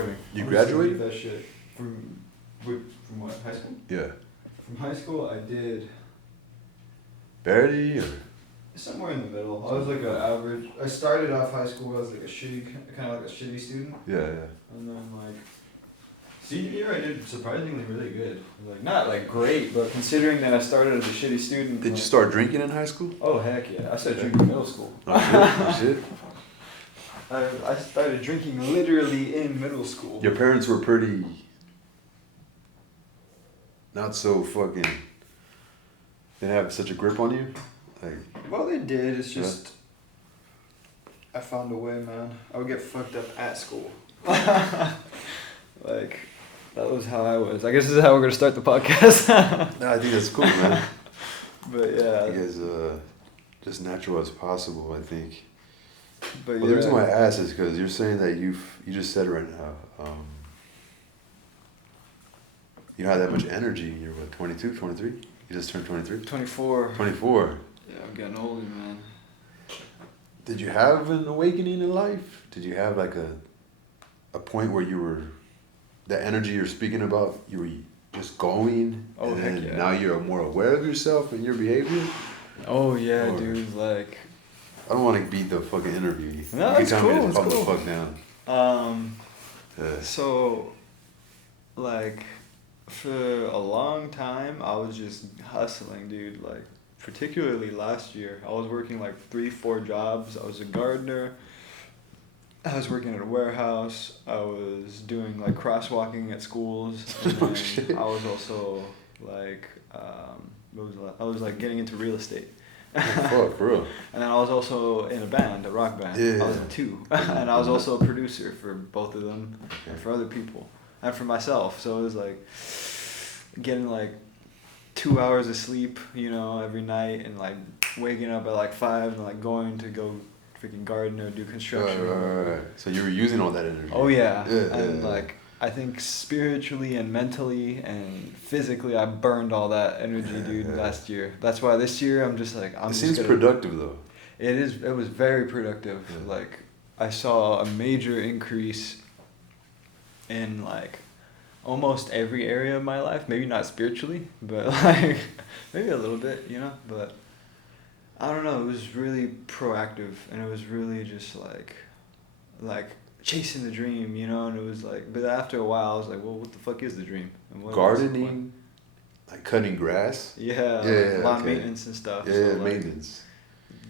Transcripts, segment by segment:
recording. You graduated? That shit from what? High school? Yeah. From high school, I did Barely or? somewhere in the middle. I was like an average. I started off high school as like a shitty, kind of like a shitty student. Yeah, yeah. And then like senior year, I did surprisingly really good. Like not like great, but considering that I started as a shitty student. Did like, you start drinking in high school? Oh heck yeah! I started drinking in middle school. Oh shit. I started drinking literally in middle school. Your parents were pretty. Not so fucking. They didn't have such a grip on you, like. Well, they did. It's just I found a way, man. I would get fucked up at school. Like that was how I was. I guess this is how we're gonna start the podcast. No, I think that's cool, man. But yeah. You guys, just natural as possible, I think. But Well, the reason why I asked is because you're saying that you just said it right now. You don't have that much energy. You're what, 22, 23? You just turned 23? 24. 24. Yeah, I'm getting older, man. Did you have an awakening in life? Did you have like a point where you were, the energy you're speaking about, you were just going? Oh, and heck then yeah. now you're more aware of yourself and your behavior? Oh yeah, Or- dude. Like. I don't want to beat the fucking interview. No, You can it's tell me cool, to it's calm cool. the fuck down. So, like, for a long time, I was just hustling, dude. Like, particularly last year, I was working like 3-4 jobs. I was a gardener. I was working at a warehouse. I was doing like crosswalking at schools. And Oh, then shit. I was also like, I was like getting into real estate. Fuck, for real. And then I was also in a band, a rock band. Yeah. I was in 2. And I was also a producer for both of them and for other people and for myself. So it was like getting like 2 hours of sleep, you know, every night and like waking up at like 5 and like going to go freaking garden or do construction. Right. So you were using all that energy. Oh yeah. Yeah, And yeah. like I think spiritually and mentally and physically I burned all that energy, dude, last year. That's why this year I'm just like It seems productive though. It was very productive. Yeah. Like I saw a major increase in like almost every area of my life. Maybe not spiritually, but like maybe a little bit, you know. But I don't know. It was really proactive, and it was really just like chasing the dream, you know. And it was like, but after a while, I was like, well, what the fuck is the dream? And what is the Gardening, point? like cutting grass. Yeah, Yeah, like lawn okay. maintenance and stuff. Yeah, so, like, maintenance.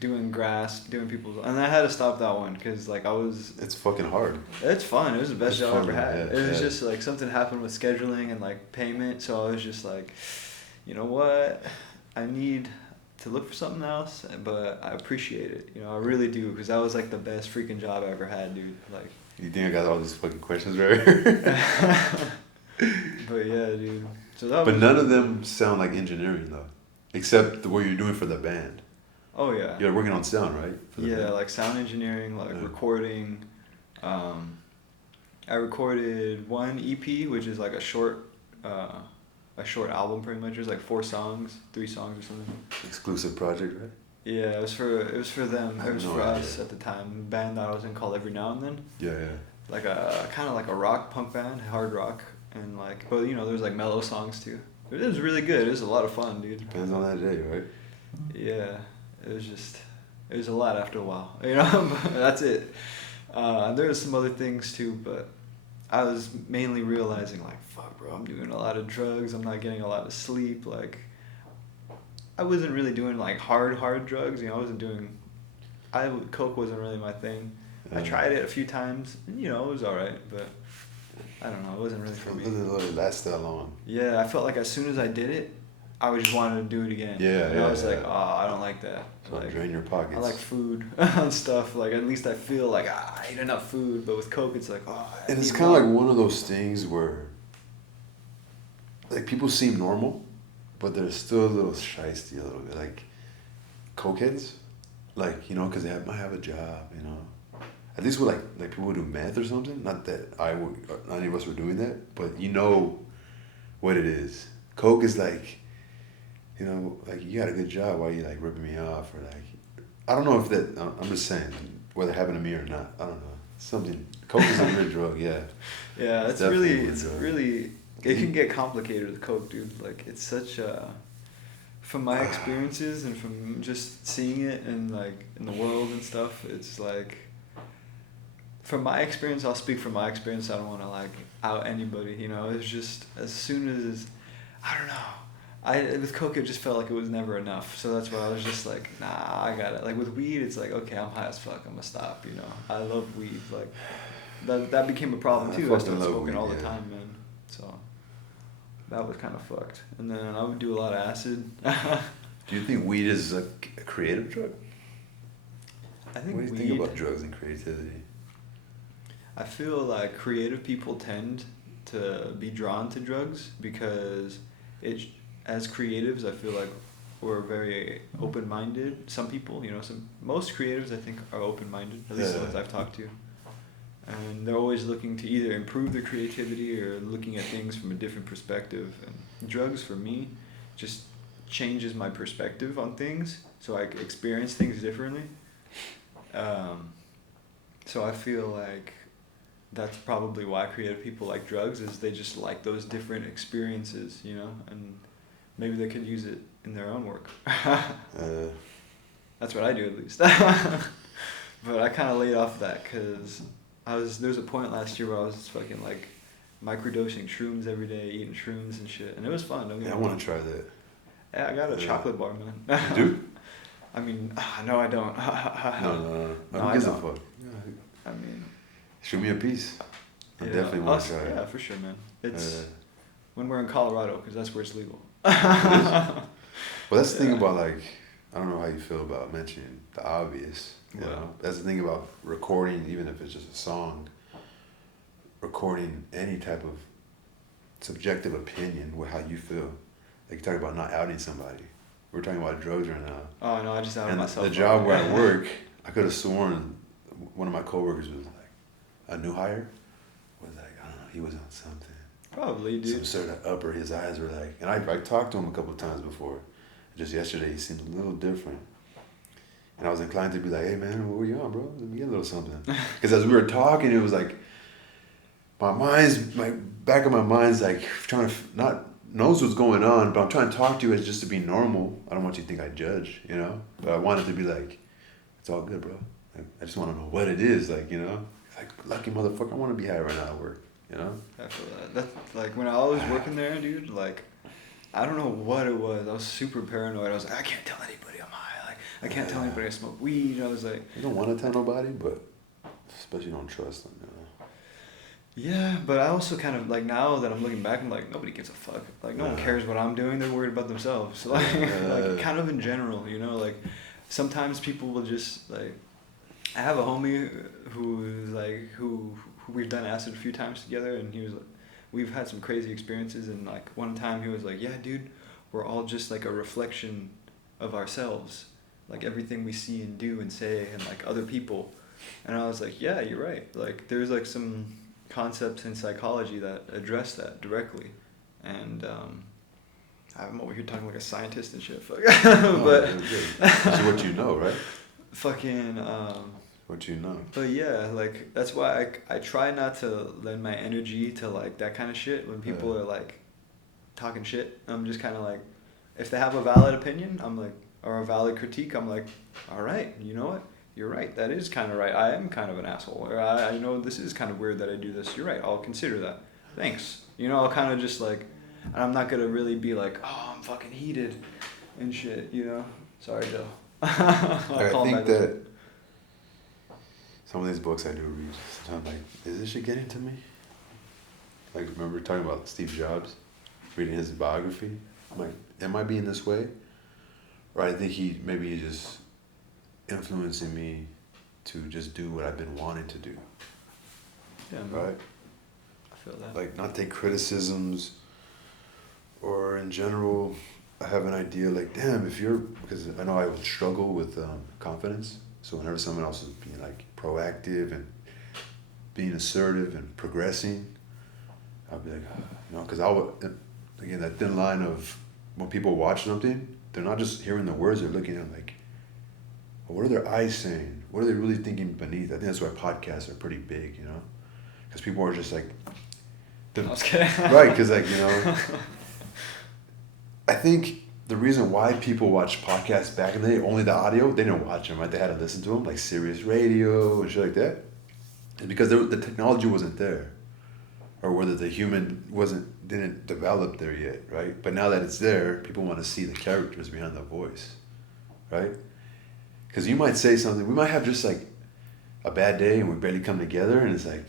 doing grass, doing people's, and I had to stop that one because like I was. It's fucking hard. It's fun. It was the best It's job I fun, ever had. yeah, It was yeah. just like something happened with scheduling and like payment, so I was just like, you know what, I need to look for something else, but I appreciate it. You know, I really do, because that was like the best freaking job I ever had, dude. Like. You think I got all these fucking questions right? But yeah, dude. So that But was. none of them sound like engineering though, except what you're doing for the band. Oh yeah. You're working on sound, right? For the Yeah, band? like sound engineering, like Yeah. recording. I recorded one EP, which is like a short album pretty much. It was like 4 songs, 3 songs or something. Exclusive project, right? Yeah, it was for them. I It have was no for idea. us at the time. The band that I was in called Every Now and Then. Yeah, yeah. Like a kind of like a rock punk band, hard rock, and like, but you know, there's like mellow songs too. It was really good. It was a lot of fun, dude. Depends on that day, right? Yeah, it was a lot after a while, you know. But that's it. There was some other things too, but I was mainly realizing like, fuck, bro, I'm doing a lot of drugs. I'm not getting a lot of sleep. Like, I wasn't really doing like hard drugs. You know, I wasn't doing. Coke wasn't really my thing. I tried it a few times, and you know, it was alright, but I don't know, it wasn't really for me. It doesn't really last that long. Yeah, I felt like as soon as I did it, I just wanted to do it again. Yeah, and yeah, I was yeah. like, oh, I don't like that. So Like, drain your pockets. I like food and stuff. Like, at least I feel like I ate enough food. But with Coke, it's like, oh. And it's kind of like one of those things where, like, people seem normal, but they're still a little shysty a little bit. Like, cokeheads, like, you know, because might have a job, you know. At least with like people who do meth or something. Not that not any of us were doing that, but you know what it is. Coke is like, you know, like, you got a good job, why you like ripping me off, or like, I don't know if that. I'm just saying whether it happened to me or not. I don't know. Something Coke is a weird drug, yeah. Yeah, It's it's definitely really, it can get complicated with Coke, dude. Like, it's such a, from my experiences and from just seeing it in, like, in the world and stuff, it's like, from my experience, I'll speak from my experience. I don't want to, like, out anybody, you know? It's just, as soon as, I don't know. With Coke, it just felt like it was never enough. So that's why I was just like, nah, I got it. Like, with weed, it's like, okay, I'm high as fuck. I'm gonna stop, you know? I love weed. Like, that became a problem, too. I started smoking weed, all the time, man. So, that was kind of fucked. And then I would do a lot of acid. Do you think weed is a creative drug? I think what do you think about drugs and creativity? I feel like creative people tend to be drawn to drugs because as creatives, I feel like we're very open-minded. Some people, you know, most creatives I think are open-minded, at least the ones I've talked to. And they're always looking to either improve their creativity or looking at things from a different perspective. And drugs, for me, just changes my perspective on things, so I experience things differently. So I feel like that's probably why creative people like drugs, is they just like those different experiences, you know, and maybe they could use it in their own work. That's what I do, at least. But I kind of laid off that because there was a point last year where I was just fucking like microdosing shrooms every day, eating shrooms and shit, and it was fun. I want to try that. Yeah, I got a chocolate bar, man. You do? I mean, no, I don't. No. No, Who gives a fuck? I mean, shoot me a piece. I definitely want to try it. Yeah, for sure, man. It's when we're in Colorado, because that's where it's legal. Well, that's the thing about, like, I don't know how you feel about mentioning the obvious. You know, that's the thing about recording, even if it's just a song. Recording any type of subjective opinion with how you feel. Like, you talk about not outing somebody. We're talking about drugs right now. Oh no, I just outed myself. The job where I work, I could have sworn one of my coworkers was like a new hire. Was like, I don't know, he was on something. Probably, dude. Some sort of upper. His eyes were like, and I talked to him a couple of times before. Just yesterday, he seemed a little different. And I was inclined to be like, hey man, what were you on, bro? Let me get a little something. Because as we were talking, it was like, my back of my mind's like trying to not knows what's going on, but I'm trying to talk to you as just to be normal. I don't want you to think I judge, you know? But I wanted to be like, it's all good, bro. Like, I just want to know what it is, like, you know? Like, lucky motherfucker, I want to be high right now at work, you know? I feel that. That's like when I was working there, dude, like, I don't know what it was. I was super paranoid. I was like, I can't tell anybody I'm high. Like, I can't tell anybody I smoke weed. I was like... You don't want to tell nobody, but especially you don't trust them, you know? Yeah, but I also kind of, like, now that I'm looking back, I'm like, nobody gives a fuck. Like, no one cares what I'm doing. They're worried about themselves. So, like, kind of in general, you know? Like, sometimes people will just, like... I have a homie who we've done acid a few times together, and he was like... We've had some crazy experiences, and, like, one time he was like, yeah, dude, we're all just, like, a reflection of ourselves. Like, everything we see and do and say, and, like, other people. And I was like, yeah, you're right. Like, there's, like, some... concepts in psychology that address that directly, and I'm over here talking like a scientist and shit. Fuck. But that's what you know, right? Fucking. What you know. But yeah, like that's why I try not to lend my energy to like that kind of shit when people are like talking shit. I'm just kind of like, if they have a valid opinion, I'm like, or a valid critique, I'm like, all right, you know what? You're right. That is kind of right. I am kind of an asshole. Or I know this is kind of weird that I do this. You're right. I'll consider that. Thanks. You know, I'll kind of just like, and I'm not going to really be like, oh, I'm fucking heated and shit, you know? Sorry, Joe. I think that some of these books I do read, sometimes I'm like, is this shit getting to me? Like, remember talking about Steve Jobs, reading his biography? I'm like, am I being this way? Or I think he just influencing me to just do what I've been wanting to do. Yeah, man. Right? I feel that. Like, not take criticisms, or in general, I have an idea like, damn, because I know I would struggle with confidence. So whenever someone else is being like proactive and being assertive and progressing, I'll be like, you know, because again, that thin line of when people watch something, they're not just hearing the words, they're looking at like, what are their eyes saying? What are they really thinking beneath? I think that's why podcasts are pretty big, you know? because people are just like, I was kidding. right? Because like, you know, I think the reason why people watch podcasts back in the day, only the audio, they didn't watch them, right? They had to listen to them, like Sirius Radio and shit like that. It's because the technology wasn't there, or whether the human didn't develop there yet, right? But now that it's there, people want to see the characters behind the voice, right? Because you might say something, we might have just like a bad day and we barely come together, and it's like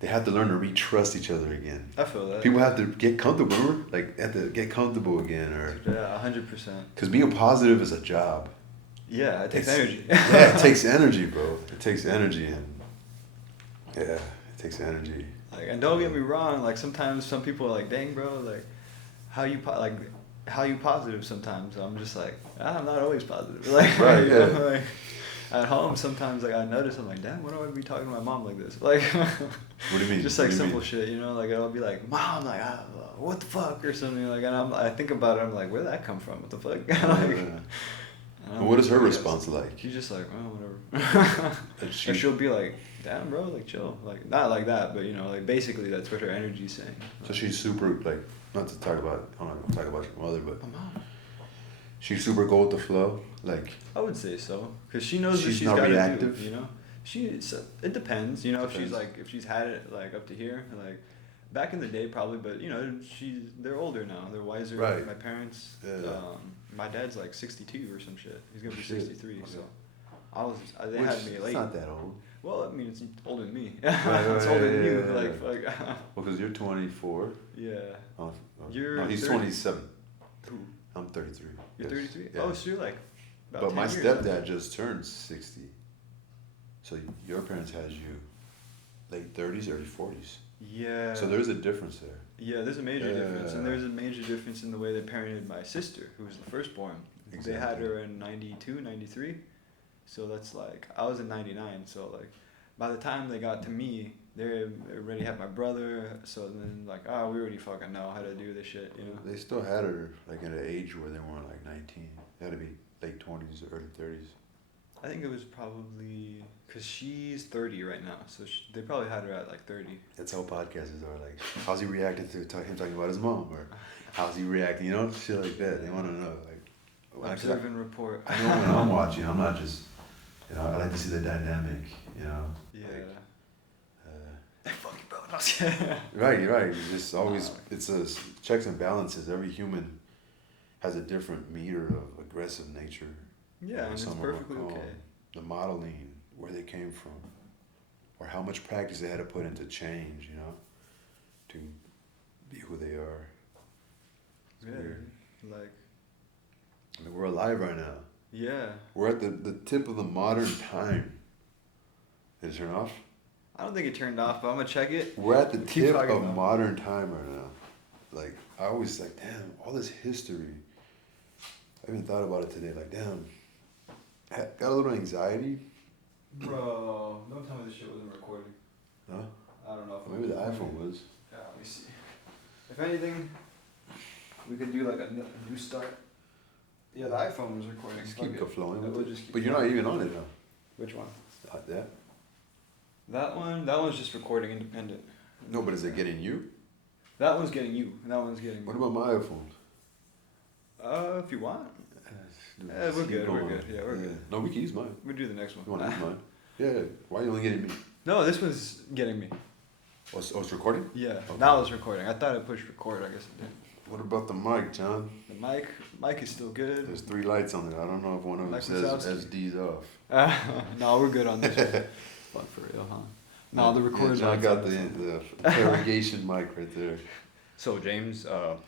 they have to learn to re-trust each other again. I feel that. People have to get comfortable, remember? Like, have to get comfortable again, or... Yeah, 100%. Because being positive is a job. Yeah, it takes energy. Yeah, it takes energy, bro. It takes energy, and... Yeah, it takes energy. Like, and don't get me wrong, like, sometimes some people are like, dang, bro, like, how you positive sometimes? I'm just like, I'm not always positive. Like, right, you yeah. know, like, at home, sometimes, like, I notice, I'm like, damn, why do I be talking to my mom like this? Like, what do you mean? Just, like, simple shit, you know? Like, I'll be like, Mom, like, what the fuck? Or something, like, and I think about it, I'm like, where did that come from? What the fuck? Like, and what is her response like? She's just like, oh, whatever. And She, she'll be like, damn, bro, like, chill. Like, not like that, but, you know, like, basically, that's what her energy's saying. so she's super, like, not to talk about, I'm not going to talk about your mother, but... My mom. She's super go with the flow, like... I would say so, because she knows what she's not got to reactive. do, you know? It depends, you know, Depends. if she's had it, like, up to here, like, back in the day, probably, but, you know, they're older now, they're wiser. Right. My parents, Yeah. my dad's, like, 62 or some shit. He's going to be Shit. 63, Okay. so they had me late. It's not that old. Well, I mean, it's older than me. Right, It's older than you, yeah. like. Well, because you're 24. Yeah. Oh, You're no, he's 30. 27. Who? I'm 33. You're Yes. 33? Yeah. Oh, so you're like about But 10 my years stepdad just turned 60. So your parents has you late 30s, early 40s. Yeah. So there's a difference there. Yeah, there's a major difference. And Yeah. there's a major difference in the way they parented my sister, who was the firstborn. Exactly. They had her in 92, 93. So that's like, I was in 99. So like, by the time they got to me, they already had my brother. So then like, we already fucking know how to do this shit, you know? They still had her like at an age where they weren't like 19. They had to be late 20s, early 30s. I think it was probably, because she's 30 right now. So they probably had her at like 30. That's how podcasters are. Like, how's he reacting to him talking about his mom? Or how's he reacting? You know, shit like that. They want to know. Like, Observe and report. I know when I'm watching, I'm not just, you know, I like to see the dynamic, you know. Yeah. Like, Fucking bro. right. It's just always, it's a checks and balances. Every human has a different meter of aggressive nature. Yeah, and it's Some are perfectly calm. okay. The modeling, where they came from, or how much practice they had to put into change, you know, to be who they are. It's Yeah, weird. like, I mean, we're alive right now. yeah. We're at the tip of the modern time. Did it turn off? I don't think it turned off, but I'm gonna check it. We're at the Keep tip talking of about it. modern time right now. Like, I always like, damn, all this history. I even thought about it today. Like, damn, got a little anxiety. Bro, don't tell me this shit wasn't recording. Huh? I don't know if Maybe the iPhone was. Yeah, let me see. If anything, we could do like a new start. Yeah, the iPhone was recording. Just Fuck keep it. flowing We'll with it. just keep But you're not going. even on it now. Which one? That? That one's just recording independent. No, but is it getting you? That one's getting you. That one's getting What me. about my iPhone? If you want. We're good. We're good. Yeah, we're good. No, we can use mine. We'll do the next one. You want to use mine? Yeah. Why are you only getting me? No, this one's getting me. Oh, it's recording? Yeah, Okay. now it's recording. I thought it pushed record. I guess it did. What about the mic, John? The mic is still good. There's 3 lights on it. I don't know if one of them Like says Wazowski. SD's off. No, we're good on this one. Fuck for real, huh? No, the record's I on. got the interrogation mic right there. So James,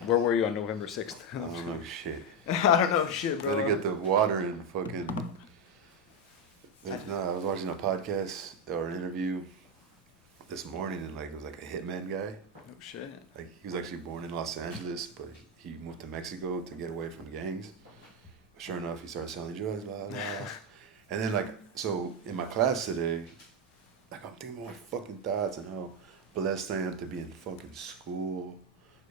where were you on November 6th? I don't know shit. I don't know shit, bro. Better get the water and fucking. No, I was watching a podcast or an interview this morning, and like it was like a hitman guy. Oh shit. Like he was actually born in Los Angeles, but he moved to Mexico to get away from gangs. Sure enough, he started selling drugs, blah blah. And then like so in my class today, like I'm thinking about my fucking thoughts and how blessed I am to be in fucking school.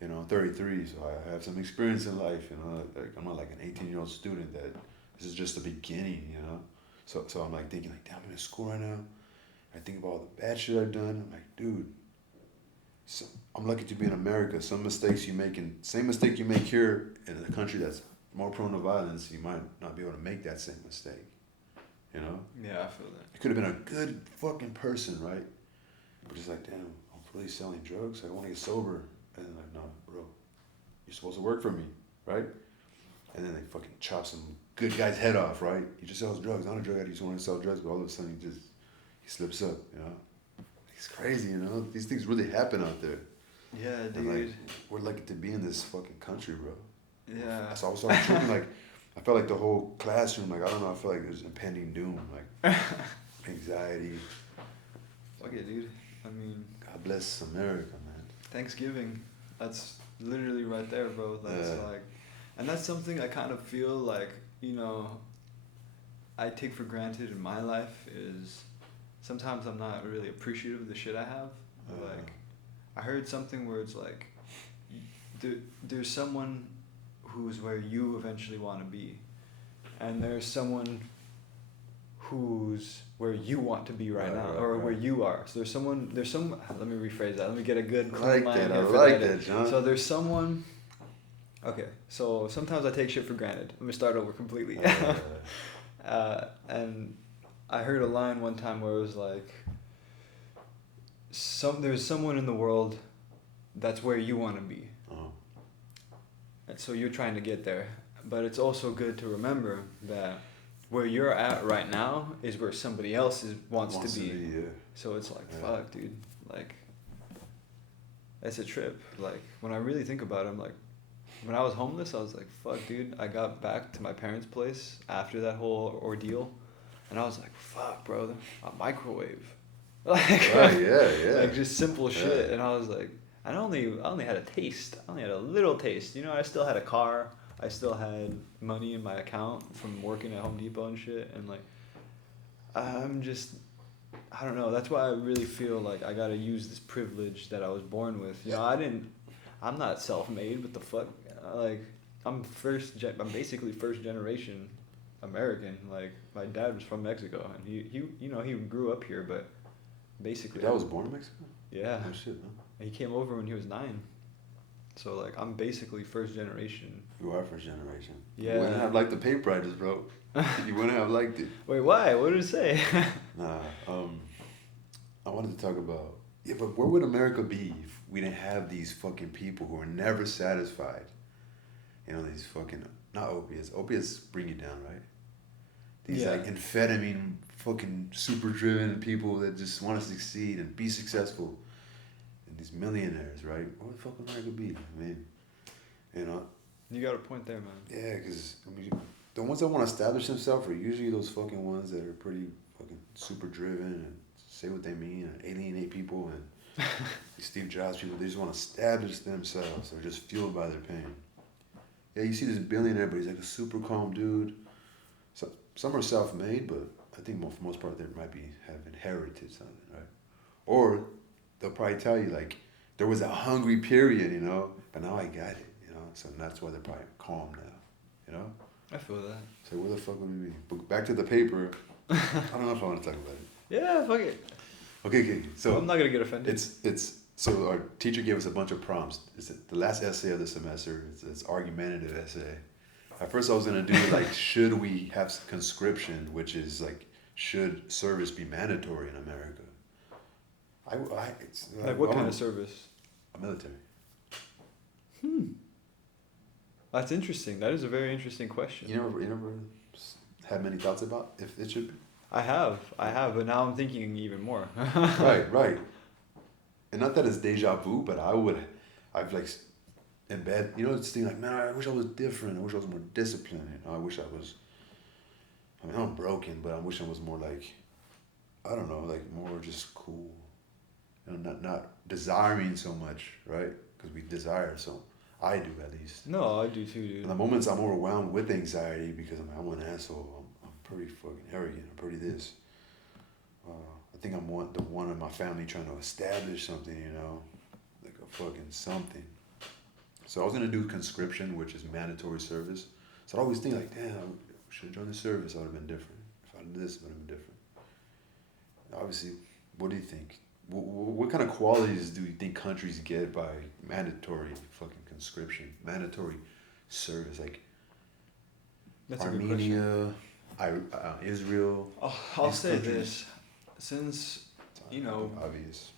You know, I'm 33, so I have some experience in life. You know, like I'm not like an 18-year-old student that this is just the beginning. You know, so I'm like thinking like, damn, I'm in school right now. I think about all the bad shit I've done. I'm like, dude, So I'm lucky to be in America. Some mistakes you make same mistake you make here in a country that's more prone to violence, you might not be able to make that same mistake. You know? Yeah, I feel that. You could have been a good fucking person, right? But just like, damn, I'm really selling drugs. I want to get sober. And then like, no, bro, you're supposed to work for me, right? And then they fucking chop some good guy's head off, right? He just sells drugs. Not a drug addict. He just wanted to sell drugs, but all of a sudden he slips up, you know? It's crazy, you know? These things really happen out there. Yeah, dude. And like, we're lucky to be in this fucking country, bro. Yeah. So I was tripping, like, I felt like the whole classroom, like, I don't know, I felt like there's impending doom, like, anxiety. Fuck it, dude. I mean, God bless America, man. Thanksgiving, that's literally right there, bro. That's like, and that's something I kind of feel like, you know, I take for granted in my life is sometimes I'm not really appreciative of the shit I have. Like, I heard something where it's like, there's someone who's where you eventually want to be, and there's someone who's where you want to be right now, or where you are. So there's some, let me rephrase that. Let me get a good clean line here for that, John. So there's someone, okay, so sometimes I take shit for granted. Let me start over completely. And I heard a line one time where it was like, there's someone in the world that's where you want to be. And so you're trying to get there. But it's also good to remember that where you're at right now is where somebody else wants to be. Yeah. So it's like, fuck, dude. Like, that's a trip. Like, when I really think about it, I'm like, when I was homeless, I was like, fuck, dude. I got back to my parents' place after that whole ordeal. And I was like, fuck, bro, a microwave. Like, like just simple shit. And I was like, I only had a taste. I only had a little taste. You know, I still had a car. I still had money in my account from working at Home Depot and shit. And like, I'm just, I don't know. That's why I really feel like I gotta use this privilege that I was born with. You know, I'm not self-made. What the fuck? Like, I'm basically first generation American. Like, my dad was from Mexico, and he grew up here, but basically. Your dad was born in Mexico? Yeah. Oh shit, man. He came over when he was 9. So like, I'm basically first generation. You are first generation. Yeah. You wouldn't have liked the paper I just wrote. You wouldn't have liked it. Wait, why? What did it say? Nah. I wanted to talk about, but where would America be if we didn't have these fucking people who are never satisfied? You know, these fucking, not opiates. Opiates bring you down, right? These like amphetamine fucking super driven people that just want to succeed and be successful. And these millionaires, right? Where the fuck would America be? I mean, you know. You got a point there, man. Yeah, because I mean, the ones that want to establish themselves are usually those fucking ones that are pretty fucking super driven and say what they mean and alienate people, and these Steve Jobs people, they just want to establish themselves. They're just fueled by their pain. Yeah, you see this billionaire, but he's like a super calm dude. So some are self-made, but I think for the most part they might have inherited something, right? Or they'll probably tell you like, there was a hungry period, you know, but now I got it, you know. So that's why they're probably calm now, you know. I feel that. So where the fuck would we be? But back to the paper. I don't know if I want to talk about it. Yeah, fuck it. Okay. So I'm not gonna get offended. So our teacher gave us a bunch of prompts. It's the last essay of the semester. It's argumentative essay. At first I was gonna do like, should we have conscription, which is like, should service be mandatory in America? Like what kind of service? Military. That's interesting. That is a very interesting question. You never had many thoughts about if it should be? I have, but now I'm thinking even more. Right. And not that it's deja vu, but I've like in bed, you know, this thing like, man, I wish I was different. I wish I was more disciplined. You know, I'm broken, but I wish I was more like, I don't know, like more just cool. You know, not desiring so much, right? Because we desire so. I do, at least. No, I do too, dude. And the moments I'm overwhelmed with anxiety because I'm an asshole. I'm pretty fucking arrogant. I'm pretty this. I think I'm the one in my family trying to establish something, you know, like a fucking something. So I was gonna do conscription, which is mandatory service. So I always think like, damn, I should have joined the service. I would have been different. If I did this, it would have been different. Obviously, what do you think? what kind of qualities do you think countries get by mandatory fucking conscription, mandatory service? Like That's a good question. Armenia, Israel. I'll these say countries. this, since you know, Obvious.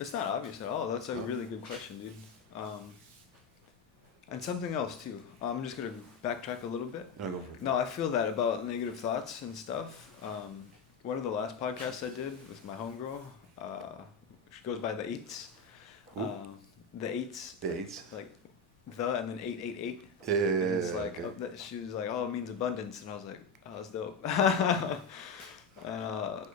it's not obvious at all. That's a really good question, dude. And something else too. I'm just gonna backtrack a little bit. No, go for it. No, I feel that about negative thoughts and stuff. One of the last podcasts I did with my homegirl, she goes by the eights. Who? The eights. The eights. Like the and then 888. Yeah. And it's like okay. she was like, oh, it means abundance, and I was like, oh, that's dope. And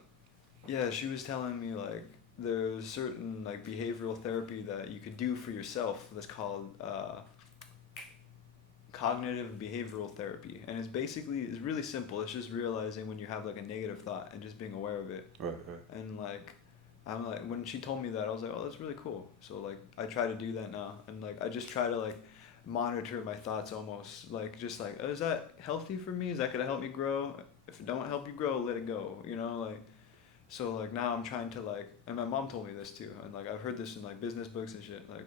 yeah, she was telling me like there's certain like behavioral therapy that you could do for yourself that's called cognitive behavioral therapy, and it's really simple. It's just realizing when you have like a negative thought and just being aware of it. Right. And like I'm like, when she told me that, I was like, oh, that's really cool. So like I try to do that now, and like I just try to like monitor my thoughts, almost like just like, oh, is that healthy for me? Is that gonna help me grow? If it don't help you grow, let it go, you know. Like, so like now I'm trying to like, and my mom told me this too, and like I've heard this in like business books and shit, like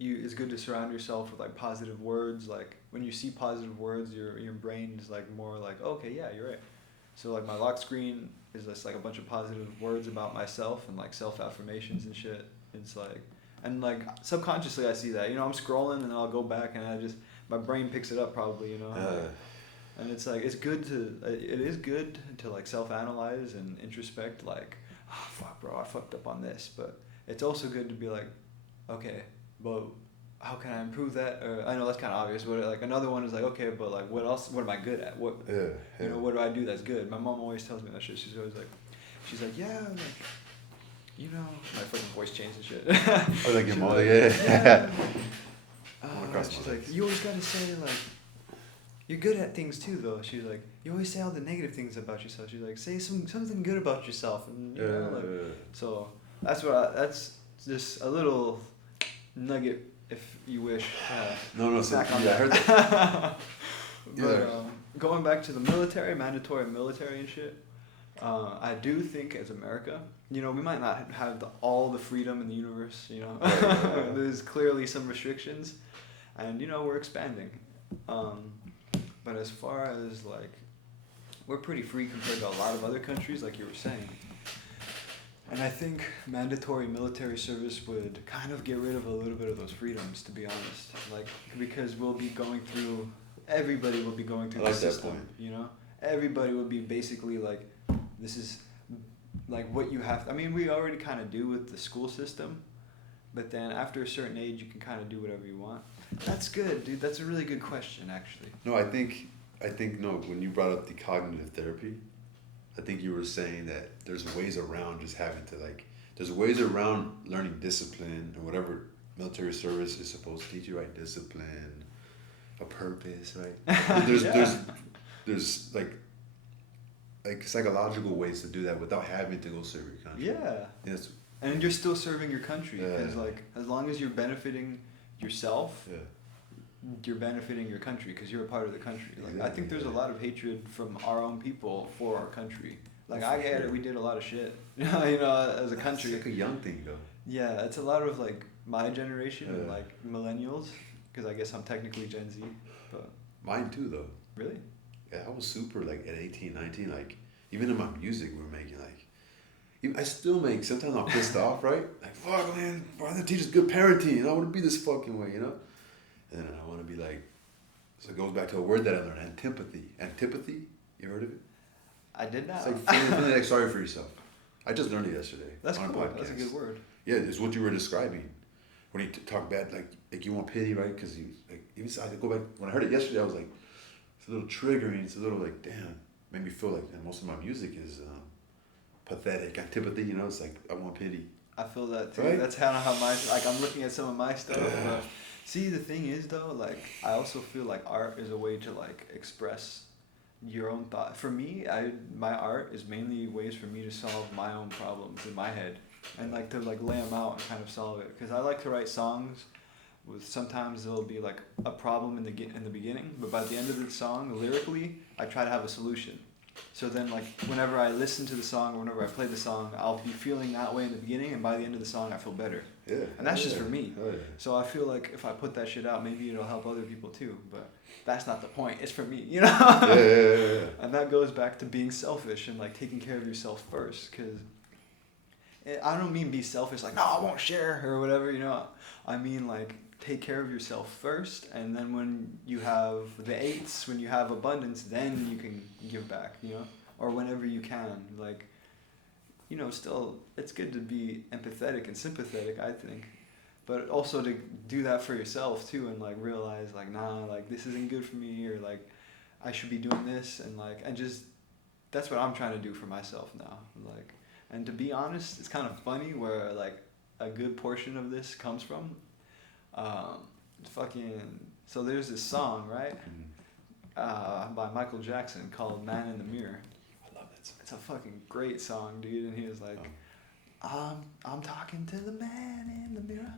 it's good to surround yourself with like positive words. Like when you see positive words, your brain is like more like, okay, yeah, you're right. So like my lock screen is just like a bunch of positive words about myself and like self affirmations and shit. It's like, and like subconsciously I see that, you know, I'm scrolling and I'll go back and my brain picks it up probably, you know. And it's like, it is good to like self-analyze and introspect, like, oh fuck bro, I fucked up on this. But it's also good to be like, okay, but how can I improve that? Or I know that's kind of obvious, but like another one is like, okay, but like what else, what am I good at? You know, what do I do that's good? My mom always tells me that shit. She's like, yeah, like, you know, my fucking voice changed and shit. Oh, like your mom, like, yeah. She's like, you always gotta say like, you're good at things too, though. She's like, you always say all the negative things about yourself. She's like, say something good about yourself, and you know, like, so that's just a little nugget, if you wish. No, so, back on yeah, I heard that. But going back to the military, mandatory military and shit, I do think as America, you know, we might not have all the freedom in the universe, you know. Right. There's clearly some restrictions, and you know, we're expanding. But as far as like, we're pretty free compared to a lot of other countries, like you were saying. And I think mandatory military service would kind of get rid of a little bit of those freedoms, to be honest. Like, because everybody will be going through the system, you know? Everybody would be basically like, this is like what you have. I mean, we already kind of do with the school system, but then after a certain age, you can kind of do whatever you want. That's good, dude. That's a really good question, actually. No, I think no. When you brought up the cognitive therapy, I think you were saying that there's ways around just having to like. There's ways around learning discipline or whatever military service is supposed to teach you, right? Discipline, a purpose, right? There's like psychological ways to do that without having to go serve your country. Yeah. Yes. And you're still serving your country, because like as long as you're benefiting yourself, you're benefiting your country, because you're a part of the country. Like I think there's a lot of hatred from our own people for our country. Like I get it, we did a lot of shit, you know, as a country. It's like a young thing though. Yeah, it's a lot of like my generation and like millennials, because I guess I'm technically Gen Z, but. Mine too though. Really? Yeah, I was super like at 18, 19, like even in my music we were making like. I still make, sometimes I'm pissed off, right? Like, fuck, man, why didn't teach us good parenting? I want to be this fucking way, you know? And then I want to be like, so it goes back to a word that I learned, antipathy. Antipathy? You heard of it? I did not. It's like feeling like sorry for yourself. I just learned it yesterday. That's on cool. a podcast. That's a good word. Yeah, it's what you were describing. When you talk bad, like you want pity, right? Because you, like, even I go back, when I heard it yesterday, I was like, it's a little triggering. It's a little like, damn. Made me feel like, and most of my music is, pathetic, antipathy, you know, it's like I want pity. I feel that too. Right? That's kind of how I'm looking at some of my stuff. But see, the thing is though, like I also feel like art is a way to like express your own thought. For me, my art is mainly ways for me to solve my own problems in my head, and like to like lay them out and kind of solve it. Because I like to write songs with, sometimes there'll be like a problem in the beginning, but by the end of the song, lyrically, I try to have a solution. So then, like, whenever I listen to the song or whenever I play the song, I'll be feeling that way in the beginning, and by the end of the song, I feel better. Yeah. And that's just for me. Oh, yeah. So I feel like if I put that shit out, maybe it'll help other people too. But that's not the point. It's for me, you know? Yeah. And that goes back to being selfish and, like, taking care of yourself first. Because I don't mean be selfish, like, no, I won't share or whatever, you know? I mean, like, take care of yourself first, and then when you have the eights, when you have abundance, then you can give back, you know, or whenever you can, like, you know, still, it's good to be empathetic and sympathetic, I think, but also to do that for yourself too, and like realize like, nah, like this isn't good for me, or like I should be doing this, and like, and just, that's what I'm trying to do for myself now, like, and to be honest, it's kind of funny where like a good portion of this comes from. So there's this song, right? By Michael Jackson called "Man in the Mirror." I love that song. It's a fucking great song, dude. And he was like, I'm talking to the man in the mirror.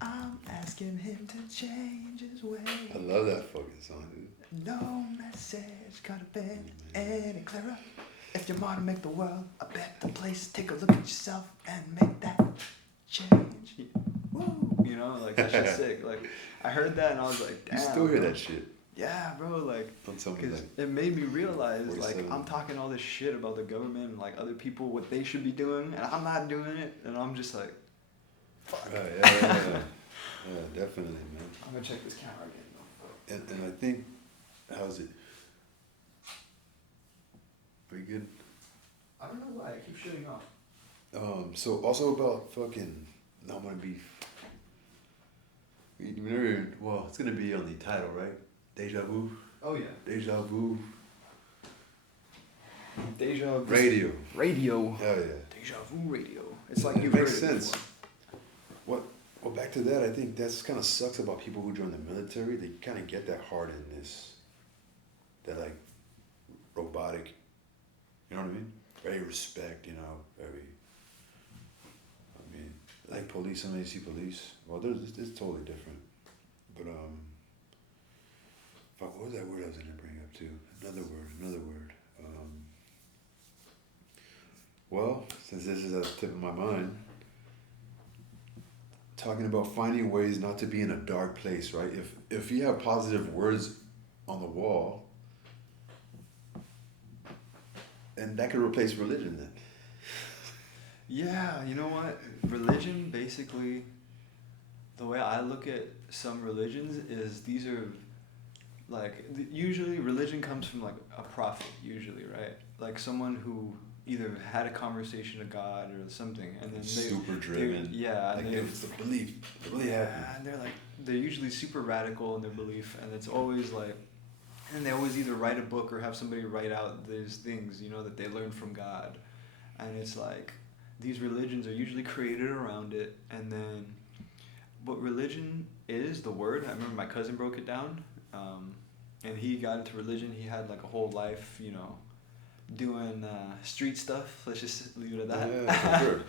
I'm asking him to change his way. I love that fucking song, dude. No message could have been any clearer. If you want to make the world a better place, take a look at yourself and make that change. Woo! You know, like, that shit's sick. Like, I heard that and I was like, damn. You still hear bro. that shit? Yeah, bro, like, Don't tell me because that. it made me realize, like, 47. I'm talking all this shit about the government and, like, other people, what they should be doing, and I'm not doing it, and I'm just like, fuck. Yeah, definitely, man. I'm gonna check this camera again, though. And I think, how's it? Are you good? I don't know why, I keep shutting off. So also about fucking, I'm gonna be, well, it's gonna be on the title, right? Dejavu. Oh, yeah. Dejavu Deja Radio. Radio. Hell yeah. Dejavu Radio. It's like It you've makes heard it sense. before. Well, back to that, I think that's kind of sucks about people who join the military. They kind of get that hardness, that like robotic, you know what I mean? Very respect, you know, very, I mean, like police, somebody see police. Well, it's totally different. But, fuck, what was that word I was going to bring up too? Another word. Well, since this is at the tip of my mind, talking about finding ways not to be in a dark place, right? If you have positive words on the wall, and that could replace religion then. Yeah, you know what? Religion, basically, the way I look at some religions is these are, like, usually religion comes from, like, a prophet, usually, right? Like, someone who either had a conversation with God or something, and then Super driven. Yeah. Like, it's the belief. It really happened. And they're usually super radical in their belief, and it's always like, and they always either write a book or have somebody write out these things, you know, that they learned from God. And it's like, these religions are usually created around it, and then what religion is, the word, I remember my cousin broke it down, and he got into religion. He had like a whole life, you know, doing street stuff, let's just leave it at that. Yeah, for sure.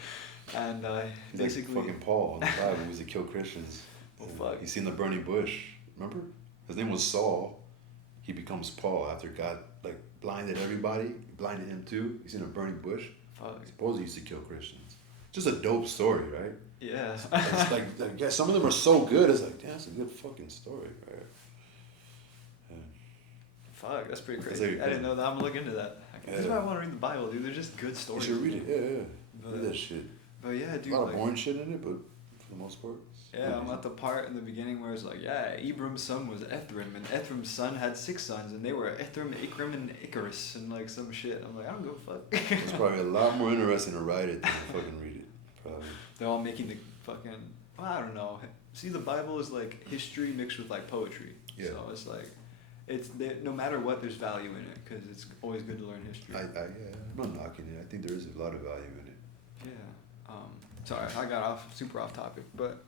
And He's basically, like fucking Paul in the Bible, who used to kill Christians. fuck. He's seen the burning bush, remember? His name was Saul. He becomes Paul after God like blinded everybody, blinded him too. He's in a burning bush. Fuck. Suppose he used to kill Christians. Just a dope story, right? Yeah. It's like yeah, some of them are so good. It's like, yeah, that's a good fucking story, right? Yeah. Fuck, that's pretty That's crazy. like- I didn't know that. I'm gonna look into that. That's why I want to read the Bible, dude. They're just good You stories. should read it. Yeah. But, Read that shit. But yeah, dude. A lot of Like, boring shit in it, but for the most part. yeah, I'm at the part in the beginning where it's like, yeah, Abram's son was Ethram, and Ethram's son had 6 sons, and they were Ethram, Ikram, and Icarus, and like some shit. I'm like, I don't give a fuck. It's probably a lot more interesting to write it than to fucking read it. Probably. They're all making the fucking, well, I don't know. See, the Bible is like history mixed with like poetry. Yeah. So it's like, no matter what, there's value in it, because it's always good to learn history. I'm not knocking it. I think there is a lot of value in it. Yeah. Sorry, I got super off topic, but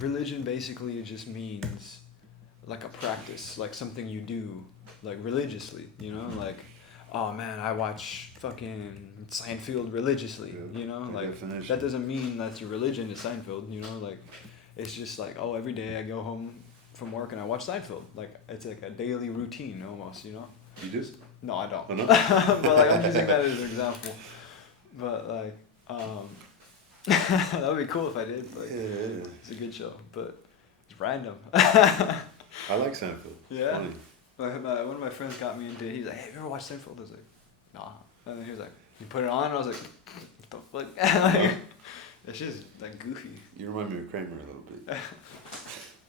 religion basically just means like a practice, like something you do, like religiously, you know, like, oh man, I watch fucking Seinfeld religiously, Yeah, you know, by like definition. that doesn't mean that's your religion is Seinfeld, you know, like it's just like, oh, every day I go home from work and I watch Seinfeld, like it's like a daily routine almost, you know. You do? No, I don't. Oh, no? But like I'm using that as an example. But like, that would be cool if I did. But Yeah. it's a good show, but it's random. I like Seinfeld. It's Yeah. funny. One of my friends got me into it. He was like, "Hey, have you ever watched Seinfeld?" I was like, "Nah." And then he was like, "You put it on?" And I was like, "What the fuck?" Like, it's just like goofy. You remind me of Kramer a little bit.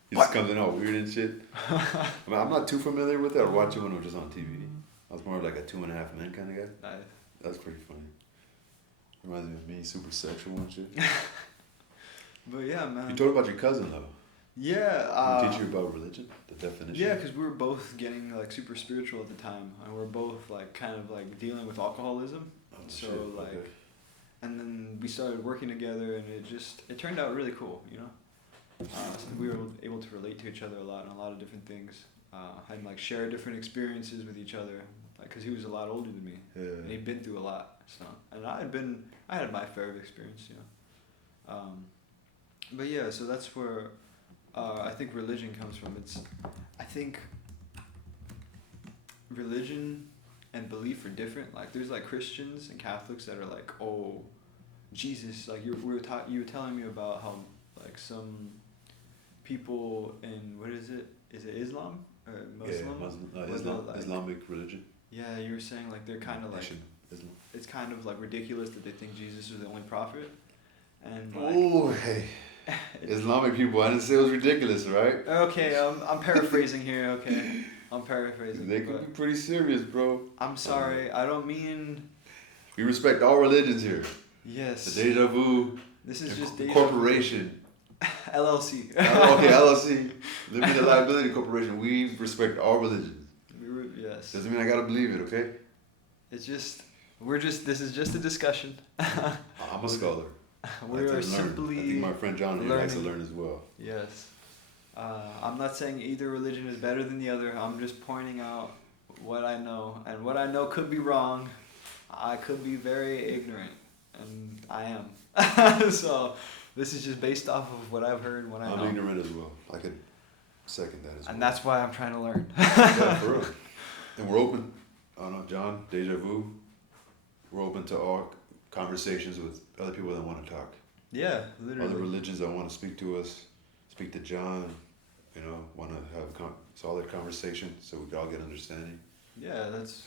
He just comes in all weird and shit. I mean, I'm not too familiar with it. I watch it when it was just on TV. I was more of like a 2.5 Men kind of guy. Nice. That's pretty funny. Reminds me of me, super sexual and shit. But yeah, man. You told about your cousin though. Yeah. Did he teach you about religion, the definition? Yeah, because we were both getting like super spiritual at the time, and we are both like kind of like dealing with alcoholism. Oh, So shit. like, Okay. and then we started working together, and it turned out really cool, you know. So we were able to relate to each other a lot on a lot of different things, and like share different experiences with each other, like because he was a lot older than me, and he'd been through a lot. So and I had my fair of experience, you know. But yeah, so that's where I think religion comes from. I think religion and belief are different. Like there's like Christians and Catholics that are like, oh, Jesus. Like you were telling me about how like some people in what is it? Is it Islam or Muslim? Yeah, Muslim, Islamic religion. Yeah, you were saying like they're kind of like Islam. It's kind of like ridiculous that they think Jesus was the only prophet, and like, Oh, hey. Islamic people, I didn't say it was ridiculous, right? Okay, I'm paraphrasing here. Okay, I'm paraphrasing. They could be pretty serious, bro. I'm sorry, I don't mean. We respect all religions here. Yes. The Dejavu. This is just Dejavu. Corporation. LLC. Okay, LLC. Limited Liability Corporation. We respect all religions. Yes. Doesn't mean I gotta believe it, okay? It's just this is just a discussion. I'm a scholar. We are simply. I think my friend John here likes to learn as well. Yes. I'm not saying either religion is better than the other. I'm just pointing out what I know, and what I know could be wrong. I could be very ignorant, and I am. So this is just based off of what I've heard, what I know. I'm ignorant as well. I could second that as well. And that's why I'm trying to learn. Yeah, for real. And we're open. I don't know, John, Dejavu. We're open to all conversations with other people that want to talk. Yeah, literally. Other religions that want to speak to us, speak to John, you know, want to have solid conversation so we can all get understanding. Yeah, that's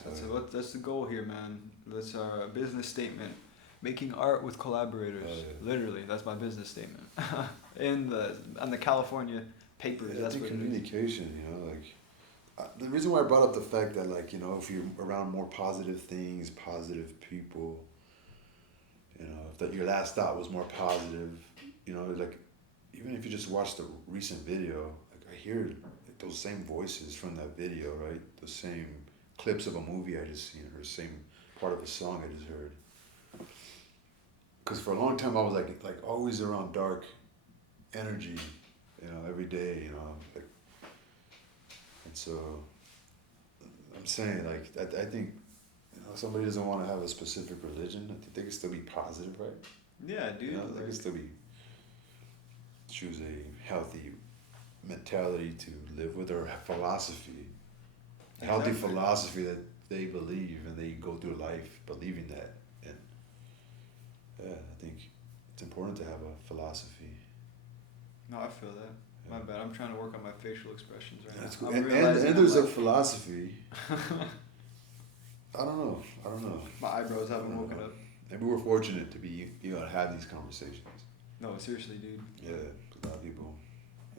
the goal here, man. That's our business statement. Making art with collaborators. Yeah. Literally, that's my business statement. On the California papers, Yeah, that's I think what communication, you know, like, the reason why I brought up the fact that, like, you know, if you're around more positive things, positive people, you know, if that your last thought was more positive, you know, like, even if you just watch the recent video, like, I hear those same voices from that video, right? The same clips of a movie I just seen, or same part of a song I just heard. Because for a long time I was like always around dark energy, you know, every day, you know, like, and so I'm saying, like, I think, you know, somebody doesn't want to have a specific religion. I think they can still be positive, right? Yeah, dude. You know, they can still choose a healthy mentality to live with, or a philosophy. A healthy philosophy that they believe, and they go through life believing that. And yeah, I think it's important to have a philosophy. No, I feel that. My bad. I'm trying to work on my facial expressions right That's now. cool. And there's a philosophy. I don't know. My eyebrows haven't woken up. Maybe we're fortunate to be, you know, to have these conversations. No, seriously, dude. Yeah, a lot of people,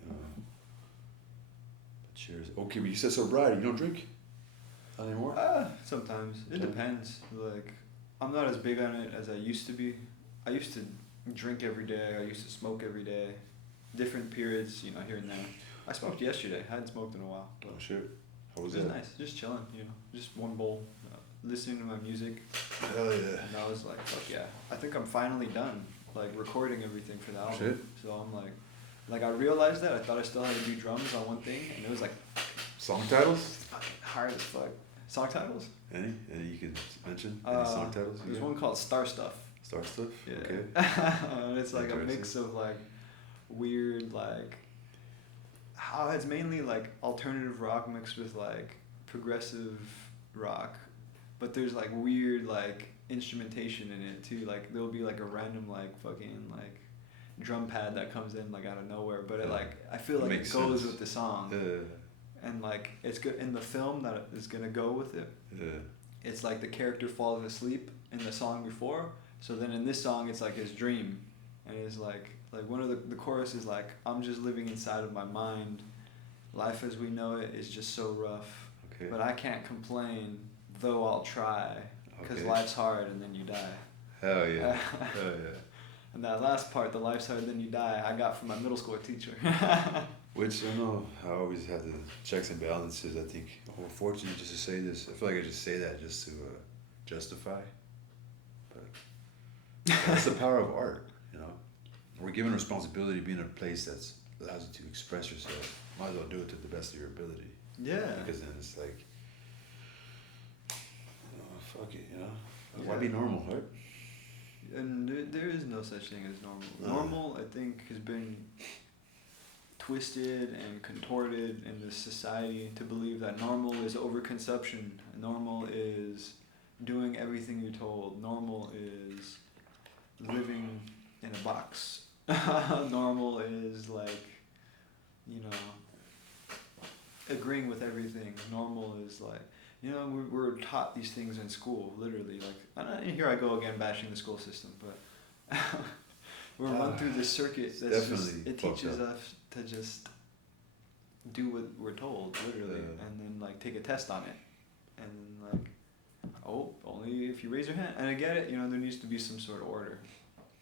you know. But cheers. Okay, but you said sobriety. You don't drink anymore? Sometimes. It depends. Like, I'm not as big on it as I used to be. I used to drink every day. I used to smoke every day. Different periods, you know, here and there. I smoked yesterday. I hadn't smoked in a while. Oh, shit. How was it? It that? was nice. Just chilling, you know. Just one bowl. Listening to my music. Hell yeah. And I was like, fuck yeah. I think I'm finally done, like, recording everything for the album. Shit. So I'm like, I realized that. I thought I still had to do drums on one thing, and it was like... Song titles? It's fucking hard as fuck. Song titles? Any you can mention? Any song titles? There's one called Star Stuff. Star Stuff? Yeah. Okay. And it's like a mix of, like, weird, like... How it's mainly, like, alternative rock mixed with, like, progressive rock, but there's like weird like instrumentation in it too. Like there'll be like a random like fucking like drum pad that comes in like out of nowhere, but it like I feel like it goes with the song. And like it's good in the film that is gonna go with it. It's like the character falls asleep in the song before, so then in this song it's like his dream, and it's like one of the chorus is like, I'm just living inside of my mind, life as we know it is just so rough, but I can't complain though I'll try, because life's hard and then you die. Hell yeah. Hell yeah. And that last part, the life's hard then you die, I got from my middle school teacher. Which, I know, I always have the checks and balances. I think, we're fortunate just to say this. I feel like I just say that just to justify. But that's the power of art, you know? We're given responsibility to be in a place that allows you to express yourself. Might as well do it to the best of your ability. Yeah. Because then it's like, fuck it, you know? Why be normal, right? And there is no such thing as normal. Normal, I think, has been twisted and contorted in this society to believe that normal is overconsumption. Normal is doing everything you're told. Normal is living in a box. Normal is like, you know, agreeing with everything. Normal is like, you know, we're taught these things in school, literally. Like, and here I go again bashing the school system, but we're run through this circuit that's just, it teaches us to just do what we're told, literally, and then like take a test on it, and like, oh, only if you raise your hand. And I get it, you know, there needs to be some sort of order.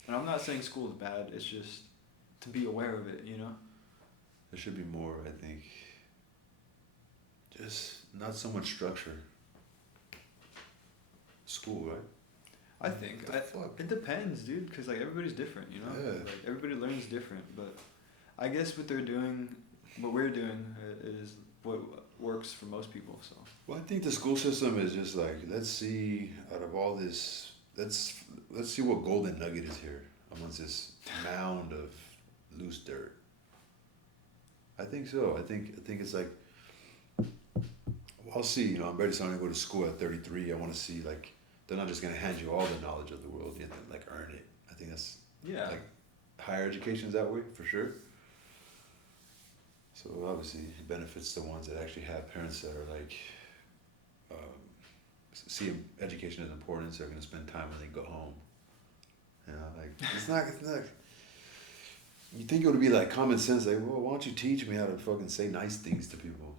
And I'm not saying school is bad. It's just to be aware of it, you know. There should be more, I think. Just not so much structure. School, right? I think it depends, dude, because like everybody's different, you know. Yeah. Like everybody learns different, but I guess what we're doing is what works for most people. So. Well, I think the school system is just like, let's see out of all this, let's see what golden nugget is here amongst this mound of loose dirt. I think so. I think it's like, well, I'll see. You know, I'm ready to go to school at 33. I want to see, like, they're not just gonna hand you all the knowledge of the world. You have to like earn it. I think that's like higher education is that way for sure. So obviously it benefits the ones that actually have parents that are like see education as important, so they're gonna spend time when they go home. You know, like it's not. You think it would be like common sense, like, well, why don't you teach me how to fucking say nice things to people?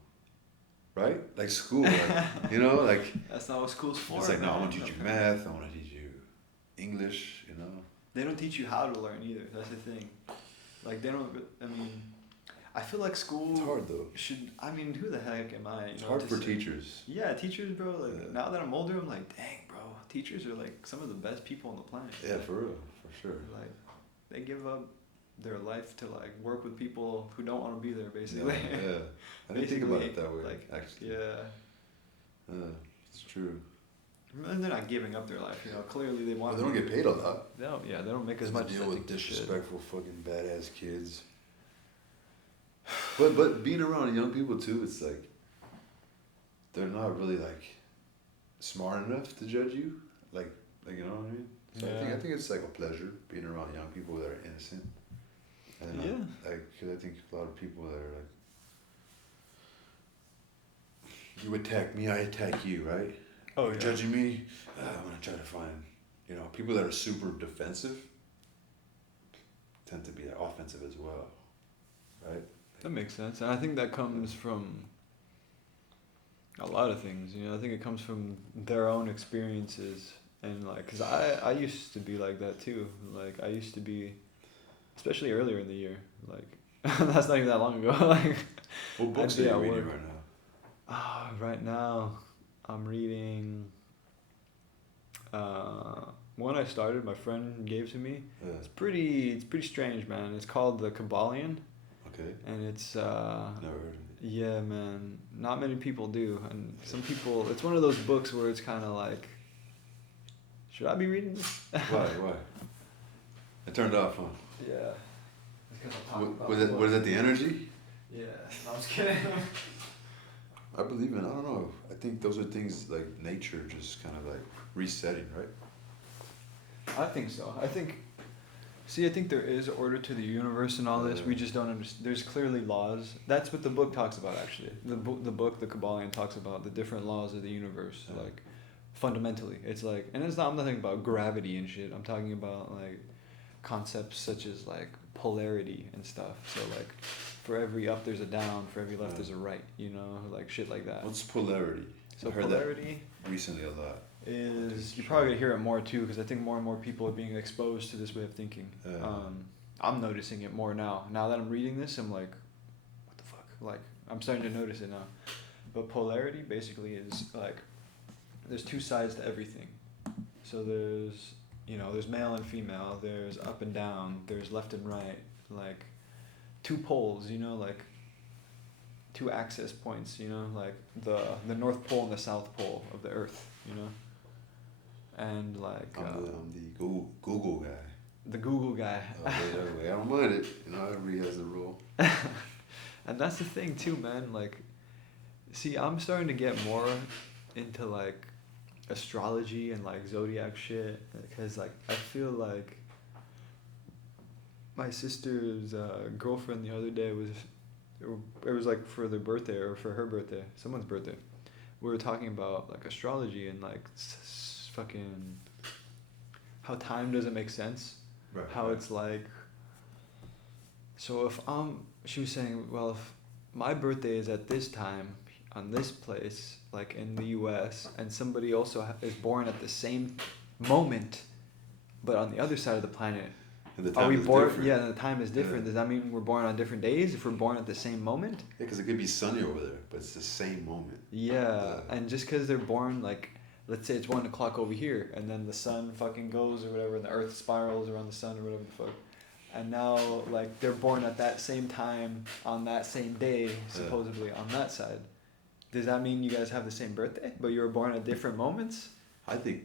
Right? Like school, like, you know, like... That's not what school's for. It's like, no, I want to teach you math, I want to teach you English, you know? They don't teach you how to learn either, that's the thing. Like, they don't, I mean, I feel like school... It's hard, though. I mean, who the heck am I? It's hard for teachers. Yeah, teachers, bro, like, now that I'm older, I'm like, dang, bro, teachers are like some of the best people on the planet. Yeah, for real, for sure. Like, they give up their life to like work with people who don't want to be there, basically. Yeah. I didn't think about it that way, like, actually. Yeah. It's true. And they're not giving up their life, you know. Clearly, they want. They don't get paid a lot. They don't make as much. They deal with disrespectful, fucking badass kids. But being around young people too, it's like they're not really like smart enough to judge you, like you know what I mean. So I think it's like a pleasure being around young people that are innocent. And because I think a lot of people that are like, you attack me, I attack you, right? Oh, you're judging me. I'm gonna try to find, you know, people that are super defensive tend to be offensive as well, right? That makes sense, and I think that comes from a lot of things. You know, I think it comes from their own experiences, and like, cause I used to be like that too. Like I used to be. Especially earlier in the year, like that's not even that long ago. Like, what books are you reading right now? Right now, I'm reading. One I started, my friend gave to me. Yeah. It's pretty strange, man. It's called The Kabbalion. Okay. And it's. Never heard of it. Yeah, man. Not many people do, and some people. It's one of those books where it's kind of like. Should I be reading this? Why? I turned off, huh? Yeah. Was it the energy? Yeah. No, I'm just kidding. I believe in. I don't know. I think those are things like nature, just kind of like resetting, right? I think so. I think there is order to the universe and all this. We just don't understand. There's clearly laws. That's what the book talks about, actually. The book, The Kabbalion, talks about the different laws of the universe, like fundamentally. It's like, and it's not. I'm not talking about gravity and shit. I'm talking about like concepts such as like polarity and stuff. So like, for every up there's a down. For every left there's a right. You know, like shit like that. What's polarity? So I heard polarity that recently a lot. Is you're probably gonna hear it more too, because I think more and more people are being exposed to this way of thinking. I'm noticing it more now. Now that I'm reading this, I'm like, what the fuck? Like, I'm starting to notice it now. But polarity basically is like, there's two sides to everything. So there's, there's male and female. There's up and down. There's left and right. Like, two poles. Like, two access points. Like the North Pole and the South Pole of the Earth. And like I'm the Google guy. The Google guy. I don't mind it. Everybody has a role. And that's the thing too, man. Like, see, I'm starting to get more into like astrology and like zodiac shit, because like I feel like my sister's girlfriend the other day it was like for their birthday or for her birthday, someone's birthday. We were talking about like astrology and like fucking how time doesn't make sense. Right. How it's like, so if she was saying, well, if my birthday is at this time on this place, like in the US, and somebody also is born at the same moment, but on the other side of the planet, and the time are we is born? different. Yeah, the time is different. Does that mean we're born on different days if we're born at the same moment? Yeah, because it could be sunny over there, but it's the same moment. Yeah, and just because they're born, like, let's say it's 1 o'clock over here, and then the sun fucking goes or whatever, and the earth spirals around the sun or whatever the fuck. And now, like, they're born at that same time on that same day, supposedly, on that side. Does that mean you guys have the same birthday, but you were born at different moments? I think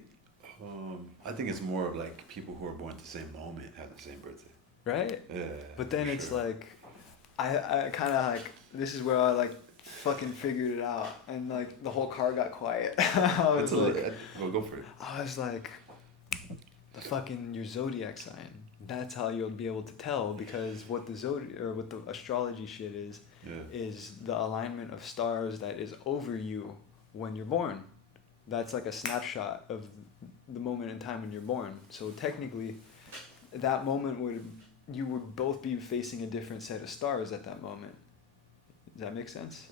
it's more of like people who are born at the same moment have the same birthday. Right? Yeah. But then it's like, I kind of like, this is where I like fucking figured it out, and like the whole car got quiet. I was like, well, go for it. I was like, the fucking your zodiac sign. That's how you'll be able to tell, because what what the astrology shit is the alignment of stars that is over you when you're born. That's like a snapshot of the moment in time when you're born. So technically, that moment you would both be facing a different set of stars at that moment. Does that make sense?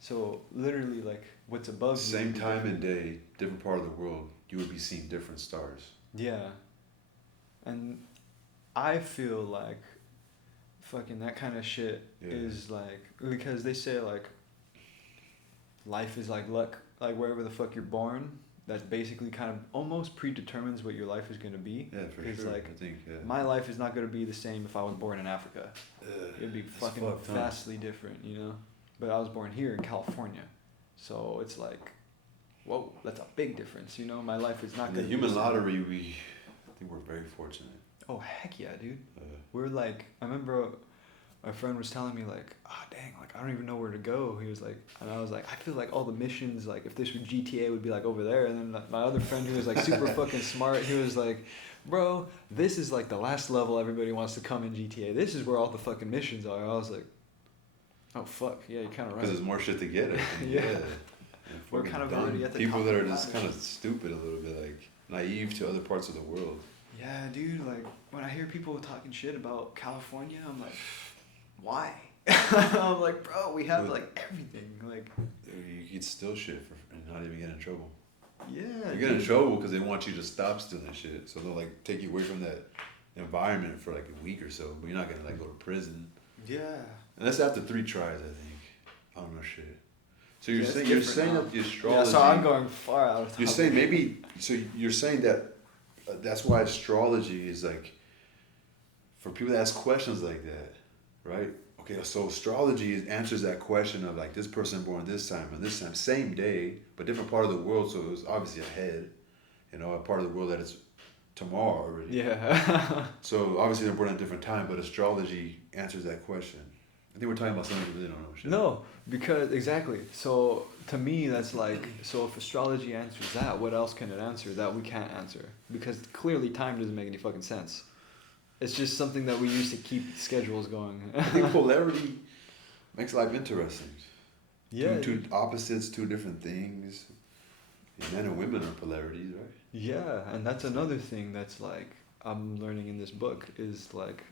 So literally, like, what's above you. Same time and day, different part of the world, you would be seeing different stars. Yeah. And I feel like fucking that kind of shit is like, because they say like life is like luck, like wherever the fuck you're born, that basically kind of almost predetermines what your life is going to be. Yeah, for sure. Like, I think, my life is not going to be the same if I was born in Africa. It'd be fucking vastly different, But I was born here in California. So it's like, whoa, that's a big difference, My life is not going to be the human lottery, I think we're very fortunate. Oh, heck yeah, dude. We're like, I remember my friend was telling me like, dang, like I don't even know where to go. He was like, and I was like, I feel like all the missions, like if this were GTA, would be like over there. And then my other friend who was like super fucking smart, he was like, bro, this is like the last level everybody wants to come in GTA. This is where all the fucking missions are. I was like, oh fuck, yeah, you're kind of right. Because there's more shit to get. Yeah. We're kind of already at the people top that of are just ladder. kind of stupid a little bit, like naive to other parts of the world. Yeah, dude, like when I hear people talking shit about California, I'm like, why? I'm like, bro, we have like everything. Like, you could steal shit and not even get in trouble. Yeah. You get in trouble because they want you to stop stealing shit, so they'll like take you away from that environment for like a week or so, but you're not gonna like go to prison. Yeah. And that's after 3 tries, I think. I don't know shit. So you're Yeah, saying that the astrology. Yeah, so I'm going far out of topic. You're saying maybe. So you're saying that that's why astrology is like for people that ask questions like that, right? Okay, so astrology answers that question of like this person born this time and this time, same day, but different part of the world. So it was obviously ahead, a part of the world that is tomorrow already. Yeah. So obviously they're born at a different time, but astrology answers that question. I think we're talking about something we really don't know. Shit. No, because exactly. So to me, that's like, so if astrology answers that, what else can it answer that we can't answer? Because clearly time doesn't make any fucking sense. It's just something that we use to keep schedules going. I think polarity makes life interesting. Yeah. Two opposites, two different things. Men and women are polarities, right? Yeah, and that's another thing that's like I'm learning in this book is like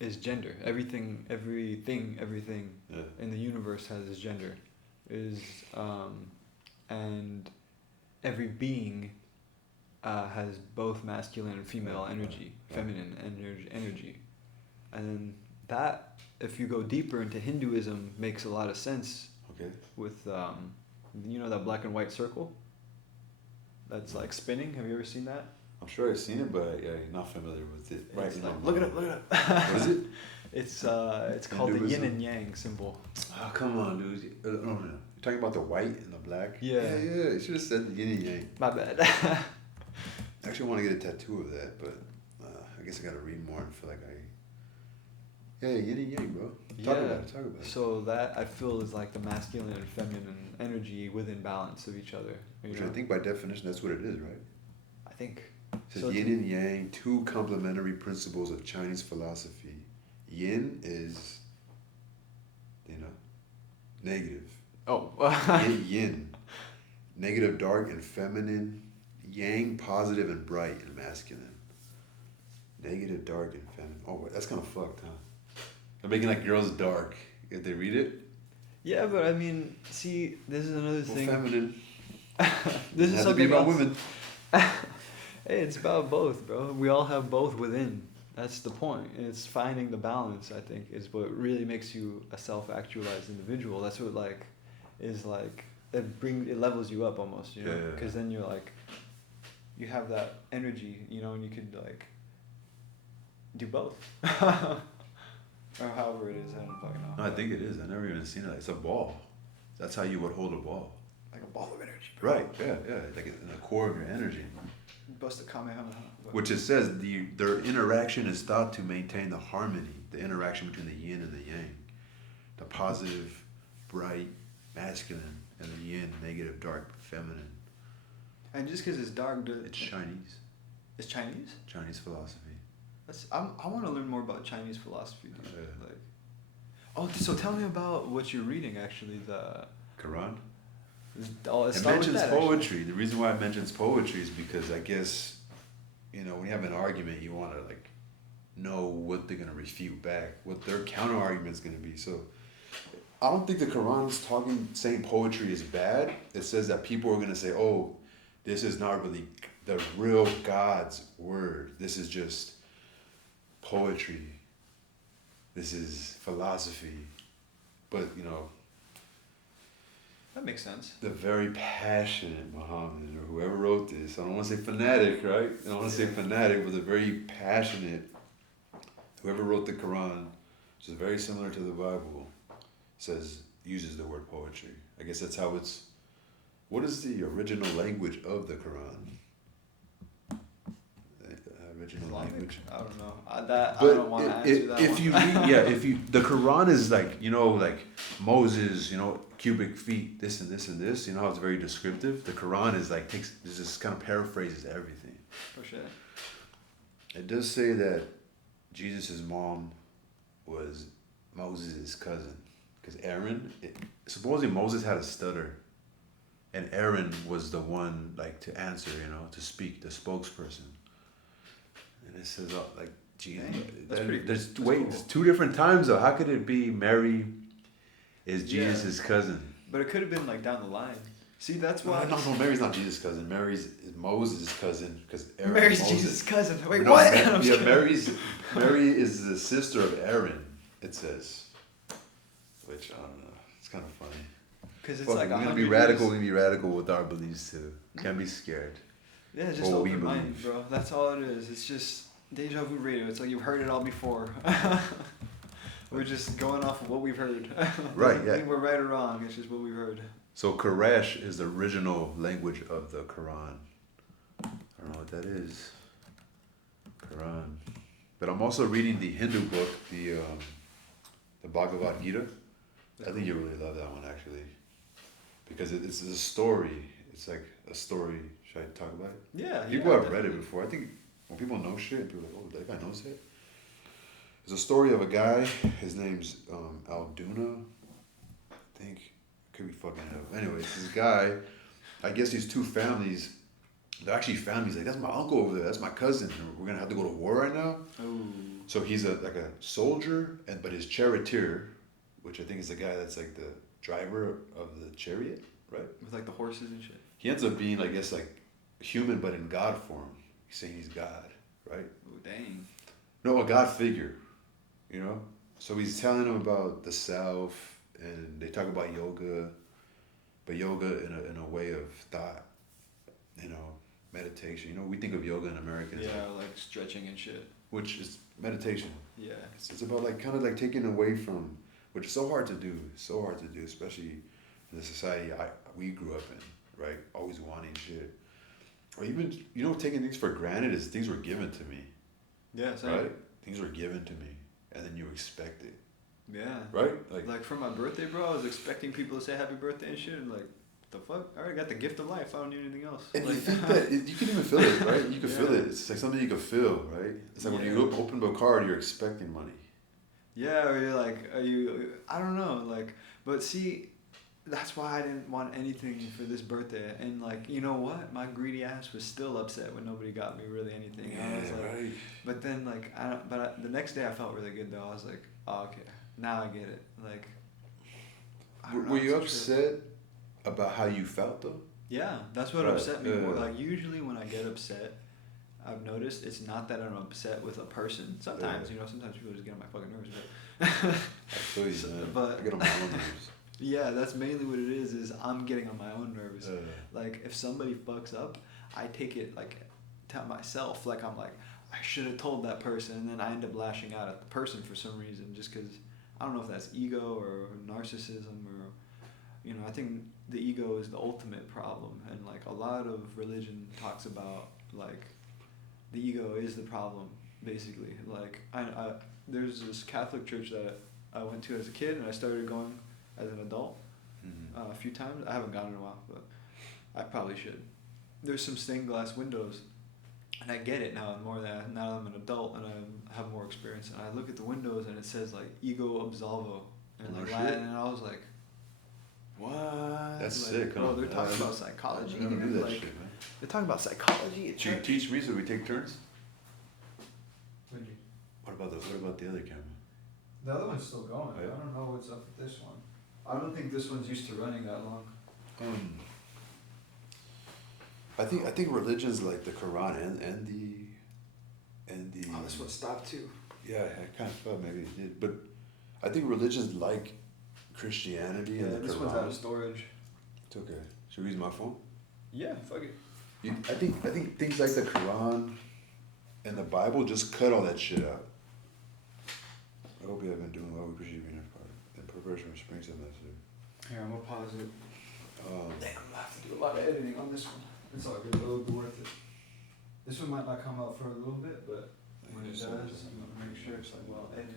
is gender. Everything Yeah. in the universe has its gender. Is and every being has both masculine and female energy, feminine energy. And that, if you go deeper into Hinduism, makes a lot of sense. Okay. With you know that black and white circle that's like spinning. Have you ever seen that? I'm sure I've seen it, but yeah, not familiar with it. Right. Like, look it up. What is it? It's called the yin and yang symbol. Oh, come on, dude. No. You're talking about the white and the black? Yeah. Yeah. You should have said the yin and yang. My bad. I actually want to get a tattoo of that, but I guess I got to read more and feel like Yeah, yin and yang, bro. Talk about it. So that I feel is like the masculine and feminine energy within balance of each other. Which I think by definition that's what it is, right? I think. It says yin and yang, two complementary principles of Chinese philosophy. Yin is, negative. Oh. yin. Negative, dark, and feminine. Yang, positive and bright and masculine. Negative, dark, and feminine. Oh, that's kind of fucked, huh? They're making like girls dark. If they read it. Yeah, but I mean, see, this is another thing. Feminine. This is something about else. women. Hey, it's about both, bro. We all have both within. That's the point. And it's finding the balance, I think, is what really makes you a self-actualized individual. That's what like is like it levels you up almost, you know? Because then you're like you have that energy, and you could like do both. Or however it is, I don't fucking know. No, I think it is. I've never even seen it. It's a ball. That's how you would hold a ball. Like a ball of energy. Bro. Right, yeah. Like in the core of your energy. Bust a Kamehameha. Which it says their interaction is thought to maintain the harmony, the interaction between the yin and the yang. The positive, bright, masculine, and the yin, negative, dark, feminine. And just because it's dark, it's Chinese. It's Chinese? Chinese philosophy. I want to learn more about Chinese philosophy, dude. So tell me about what you're reading, actually. The Quran? It mentions poetry. The reason why it mentions poetry is because I guess, when you have an argument, you want to know what they're going to refute back, what their counter argument's going to be. So I don't think the Quran's saying poetry is bad. It says that people are going to say, oh, this is not really the real God's word. This is just poetry. This is philosophy. But, that makes sense. The very passionate Muhammad, or whoever wrote this, I don't want to say fanatic, right? I don't want to say fanatic, but the very passionate, whoever wrote the Quran, which is very similar to the Bible, uses the word poetry. I guess that's how what is the original language of the Quran? Original language. I don't know. I don't want to answer that. If you read, the Quran is like Moses, cubic feet, this and this and this. You know how it's very descriptive. The Quran is just kind of paraphrases everything. For sure. It does say that Jesus' mom was Moses' cousin, because Aaron. Supposedly Moses had a stutter, and Aaron was the one to answer, to speak, the spokesperson. And it says Jesus. There's two different times though. How could it be Mary is Jesus' cousin? But it could have been down the line. See, that's why. No, Mary's not Jesus' cousin. Mary's Moses' cousin because Aaron. Mary's Jesus' cousin. Wait, what? Mary is the sister of Aaron. It says, which I don't know. It's kind of funny. Because it's we're gonna be radical. We're gonna be radical with our beliefs too. Can't be scared. Yeah, just open mind, bro. That's all it is. It's just Dejavu Radio. It's like you've heard it all before. We're just going off of what we've heard. Right, yeah. I think we're right or wrong. It's just what we've heard. So Quraysh is the original language of the Quran. I don't know what that is. Quran. But I'm also reading the Hindu book, the Bhagavad Gita. I think you really love that one actually, because it's a story. It's like a story. Should I talk about it? Yeah. People have read it before. I think when people know shit, people are like, oh, that guy knows it. It's a story of a guy. His name's Alduna. I think. Could be fucking it up. Anyways, this guy, I guess these two families, they're actually families. Like, that's my uncle over there. That's my cousin. We're gonna have to go to war right now. Oh. So he's like a soldier, but his charioteer, which I think is the guy that's like the driver of the chariot, right? With like the horses and shit. He ends up being, I guess, like human, but in God form. He's saying he's God, right? Oh, dang. No, a God figure, you know? So he's telling them about the self, and they talk about yoga, but yoga in a way of thought, you know, meditation. You know, we think of yoga in America as like stretching and shit. which is meditation. Yeah. It's about like kind of like taking away from, which is so hard to do, especially in the society we grew up in, right? Always wanting shit. Or even, you know, taking things for granted is things were given to me. Yeah, same. Right? Things were given to me, and then you expect it. Yeah. Right? Like for my birthday, bro, I was expecting people to say happy birthday and shit, and like, the fuck? I already got the gift of life. I don't need anything else. And like, you think that, you can even feel it, right? You can feel it. It's like something you can feel, right? It's like when you open a card, you're expecting money. Yeah, or you're like, I don't know, like, but see, that's why I didn't want anything for this birthday. And like, you know what? My greedy ass was still upset when nobody got me really anything. Yeah, I was like, right. But then like, the next day I felt really good though. I was like, oh, okay, now I get it. Like, I don't know, Were you it's upset about how you felt though? Yeah, that's what Right. upset me more. Like usually when I get upset, I've noticed it's not that I'm upset with a person. Sometimes, sometimes people just get on my fucking nerves. But I feel you, man. But I get on my own nerves. yeah, that's mainly what it is I'm getting on my own nerves. Like if somebody fucks up, I take it like to myself. Like I'm like, I should have told that person, and then I end up lashing out at the person for some reason, just because I don't know if that's ego or narcissism or, I think the ego is the ultimate problem, and like a lot of religion talks about like the ego is the problem basically. Like I there's this Catholic church that I went to as a kid, and I started going as an adult a few times. I haven't gone in a while, but I probably should. There's some stained glass windows, and I get it now more than now I'm an adult and I have more experience, and I look at the windows and it says like ego absolvo and like Latin, and I was like, what? That's like, sick, huh? Bro, they're talking about psychology. I never knew that like, shit, man. They're talking about psychology. Should you teach me so we take turns? What What about the other camera? The other one's still going. Yeah. I don't know what's up with this one. I don't think this one's used to running that long. I think religion's like the Quran and the. Oh, this one stopped too. Yeah, I kind of thought maybe it did, but I think religion's like Christianity and the this Quran. one's out of storage. It's okay. Should we use my phone? Yeah, fuck it. I think things like the Quran and the Bible just cut all that shit out. I hope you have been doing well. We appreciate you being in preparation for spring semester. Here, I'm gonna pause it. Um, Damn, I'm gonna have to do a lot of editing on this one. It's all good. It'll be worth it. This one might not come out for a little bit, but when it does, I'm gonna make sure it's like well edited.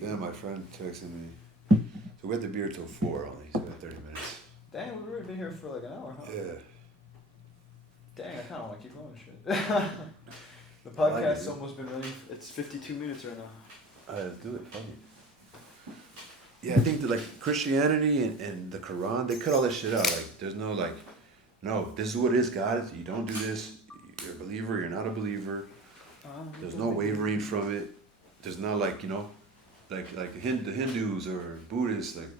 Then my friend texted me. So we had the beer till 4 only, so we had 30 minutes. Dang, we've already been here for like an hour, huh? Yeah. Dang, I kind of want to keep going, shit. The podcast's almost been running. It's 52 minutes right now. Do it, fuck it. Yeah, I think that like Christianity and the Quran, they cut all that shit out. Like, there's no like, no, this is what it is, God. You don't do this. You're a believer. You're not a believer. There's no wavering from it. There's not like, like the Hindus or Buddhists, like,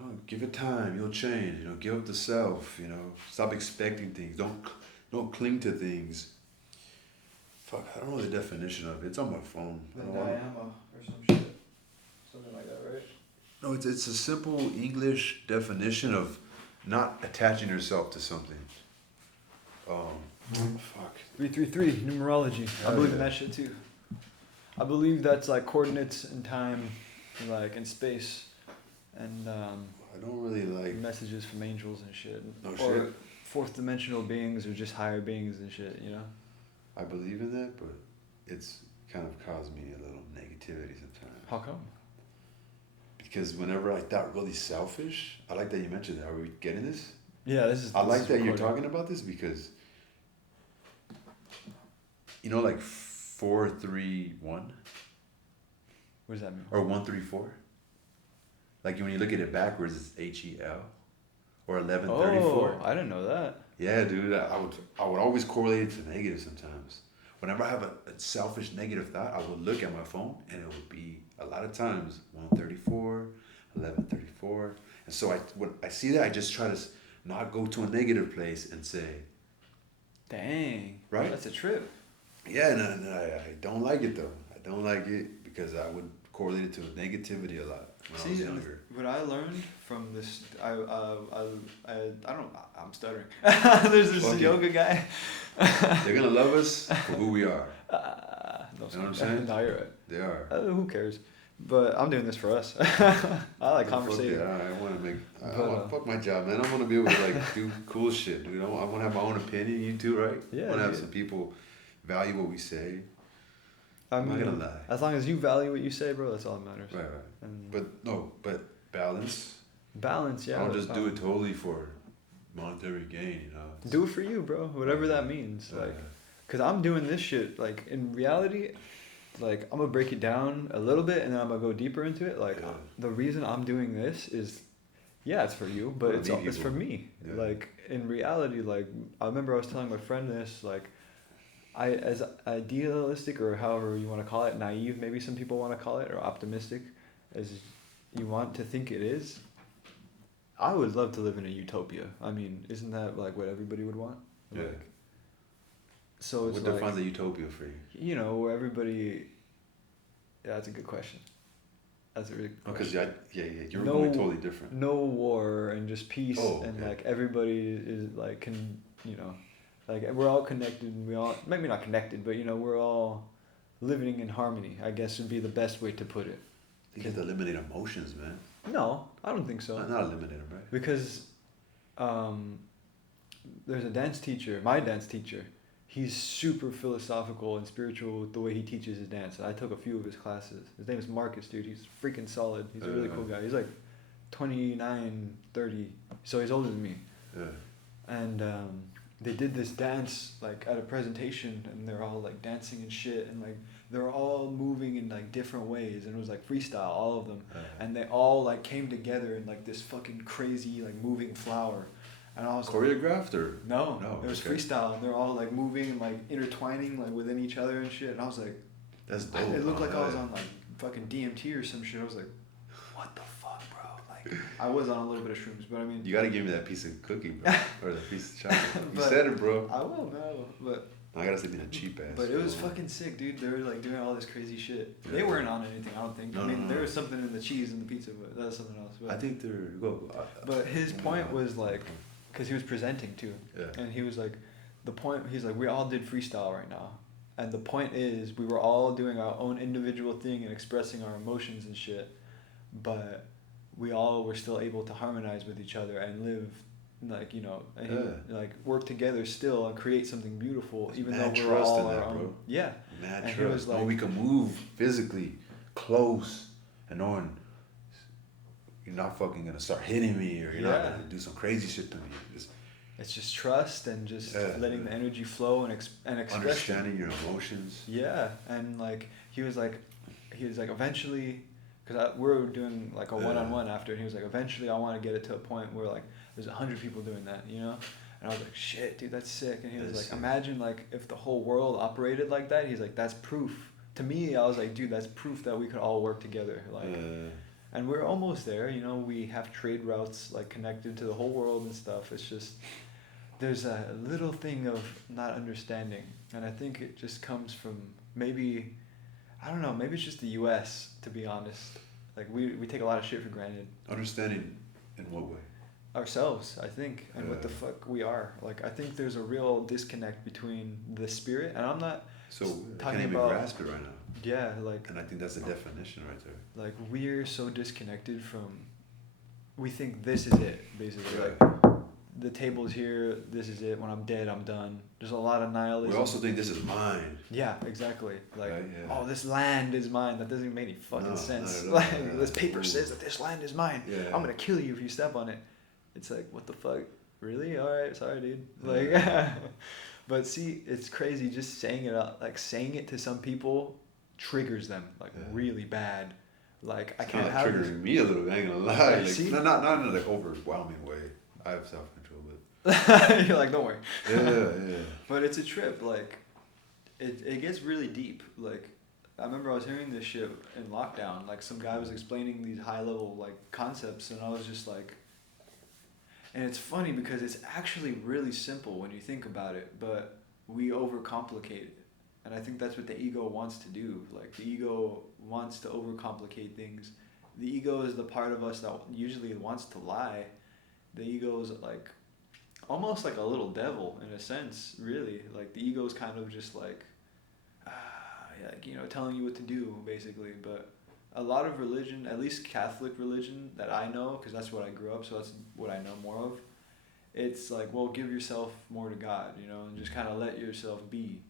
oh, give it time, you'll change. Give up the self. Stop expecting things. Don't cling to things. Fuck, I don't know the definition of it. It's on my phone. The Dhyama or some shit. Something like that, right? No, it's a simple English definition of not attaching yourself to something. Fuck. 333 numerology. I believe in that shit too. I believe that's like coordinates in time, like in space, and I don't really like messages from angels and shit. No or shit. fourth dimensional beings or just higher beings and shit. I believe in that, but it's kind of caused me a little negativity sometimes. How come? Because whenever I thought really selfish, I like that you mentioned that. Are we getting this? Yeah, this is. I like that you're recording. talking about this because, you know, like 4-3-1 What does that mean? or 1-3-4. Like when you look at it backwards, it's HEL or 11-34. Oh, I didn't know that. Yeah, dude. I would always correlate it to negative sometimes. Whenever I have a selfish negative thought, I would look at my phone and it would be a lot of times 134, 1134. And so when I see that, I just try to not go to a negative place and say, Dang. Right? That's a trip. yeah, and I don't like it though. I don't like it because I would correlate it to negativity a lot when I was younger. What I learned from this, I don't, I'm stuttering. There's this Fuck it. yoga guy. They're gonna love us for who we are. No, You know what I'm saying? No, you're right. They are. Who cares? But I'm doing this for us. I like Fuck conversation. yeah, I want to make. I But, want fuck my job, man. I want to be able to like do cool shit, dude. I want to have my own opinion. You too, right? Yeah, I want to have dude. some people value what we say. I I'm mean, not gonna lie. as long as you value what you say, bro, that's all that matters. Right, right. And But balance. balance, yeah. I don't that's just do fine. it totally for monetary gain, you know. Do it for you, bro. Whatever that means. Like, cause I'm doing this shit. Like in reality, like I'm gonna break it down a little bit and then I'm gonna go deeper into it. Like Yeah. the reason I'm doing this is, yeah, it's for you, but For it's me it's for people. me. Yeah. Like in reality, like I remember I was telling my friend this. Like, I as idealistic or however you want to call it, naive, maybe some people want to call it, or optimistic, as you want to think it is. I would love to live in a utopia. I mean, isn't that like what everybody would want? Yeah. Like, so it's What like, defines a utopia for you? you know, where everybody. Yeah, that's a good question. That's a really good Because question. you're No- going totally different. No war and just peace Oh, and okay. like everybody is like can you know, like we're all connected and we all maybe not connected but you know we're all living in harmony. I guess would be the best way to put it. I think you have to eliminate emotions, man. No, I don't think so. Not eliminate them, right? Because there's a dance teacher, my dance teacher. He's super philosophical and spiritual with the way he teaches his dance. I took a few of his classes. His name is Marcus, dude. He's freaking solid. He's a really cool guy. He's like 29, 30. So he's older than me. Yeah. And they did this dance like at a presentation and they're all like dancing and shit and like they're all moving in like different ways and it was like freestyle, all of them. And they all like came together in like this fucking crazy like moving flower. And I was Choreographed or? no, No, it was okay. freestyle and they're all like moving and like intertwining like within each other and shit. And I was like, That's dope. it looked like I was Yeah. on like fucking DMT or some shit. I was like, what the fuck, bro? Like I was on a little bit of shrooms, but I mean, You gotta give me that piece of cookie, bro. Or that piece of chocolate. You But- said it, bro. I will, man. But I gotta say being a cheap ass. But it was bro. fucking sick, dude. They were like doing all this crazy shit. Yeah. They weren't on anything, I don't think. No, I mean, no. there was something in the cheese and the pizza, but that was something else. But, I think they're go. but his point was like, because he was presenting too, Yeah. and he was like, he's like, we all did freestyle right now, and the point is, we were all doing our own individual thing and expressing our emotions and shit, but we all were still able to harmonize with each other and live. Like you know, and like work together still and create something beautiful, even though Mad we're trust all in that, our own. bro. Yeah, Mad and he trust. was like, Knowing we can move physically close and knowing you're not fucking gonna start hitting me or you're not Yeah. gonna do some crazy shit to me. Just it's just trust and just Yeah. letting the energy flow and expression. understanding your emotions. Yeah, and like he was like eventually, because we're doing like a one-on-one after, and he was like, eventually I want to get it to a point where like there's 100 people doing that, you know. And I was like, shit, dude, that's sick. And he was That's like, sick. imagine like if the whole world operated like that. He's like, that's proof. To me, I was like, dude, that's proof that we could all work together. Like, and we're almost there. You know, we have trade routes like connected to the whole world and stuff. It's just there's a little thing of not understanding, and I think it just comes from maybe, I don't know, maybe it's just the U.S. to be honest. Like we take a lot of shit for granted. Understanding in what way? Ourselves, I think, and what the fuck we are. Like I think there's a real disconnect between the spirit, and I'm not So I talking can't even about grasp it right now. yeah, like And I think that's the definition right there. like we're so disconnected from. We think this is it, basically. Right. Like the table's here, this is it, when I'm dead, I'm done. There's a lot of nihilism. We also think this is mine. Yeah, exactly. Like, right? Yeah. oh, this land is mine. That doesn't even make any fucking sense. Not at all. Like, this paper says that this land is mine. Yeah. I'm gonna kill you if you step on it. It's like, what the fuck? Really? Alright, sorry, dude. Like, but see, it's crazy just saying it out. Like, saying it to some people triggers them, like, really bad. Like, I can't have triggering this. me a little bit, I ain't gonna lie. Like, See? not in a like overwhelming way. I have self-control, but You're like, don't worry. yeah. But it's a trip. Like, it gets really deep. Like, I remember I was hearing this shit in lockdown. Like, some guy was explaining these high level like concepts, and I was just like, and it's funny because it's actually really simple when you think about it, but we overcomplicate it. And I think that's what the ego wants to do. Like, the ego wants to overcomplicate things. The ego is the part of us that usually wants to lie. The ego is like almost like a little devil in a sense, really. Like, the ego is kind of just like, telling you what to do, basically. But a lot of religion, at least Catholic religion that I know, because that's what I grew up, so that's what I know more of, it's like, well, give yourself more to God, and just kind of let yourself be.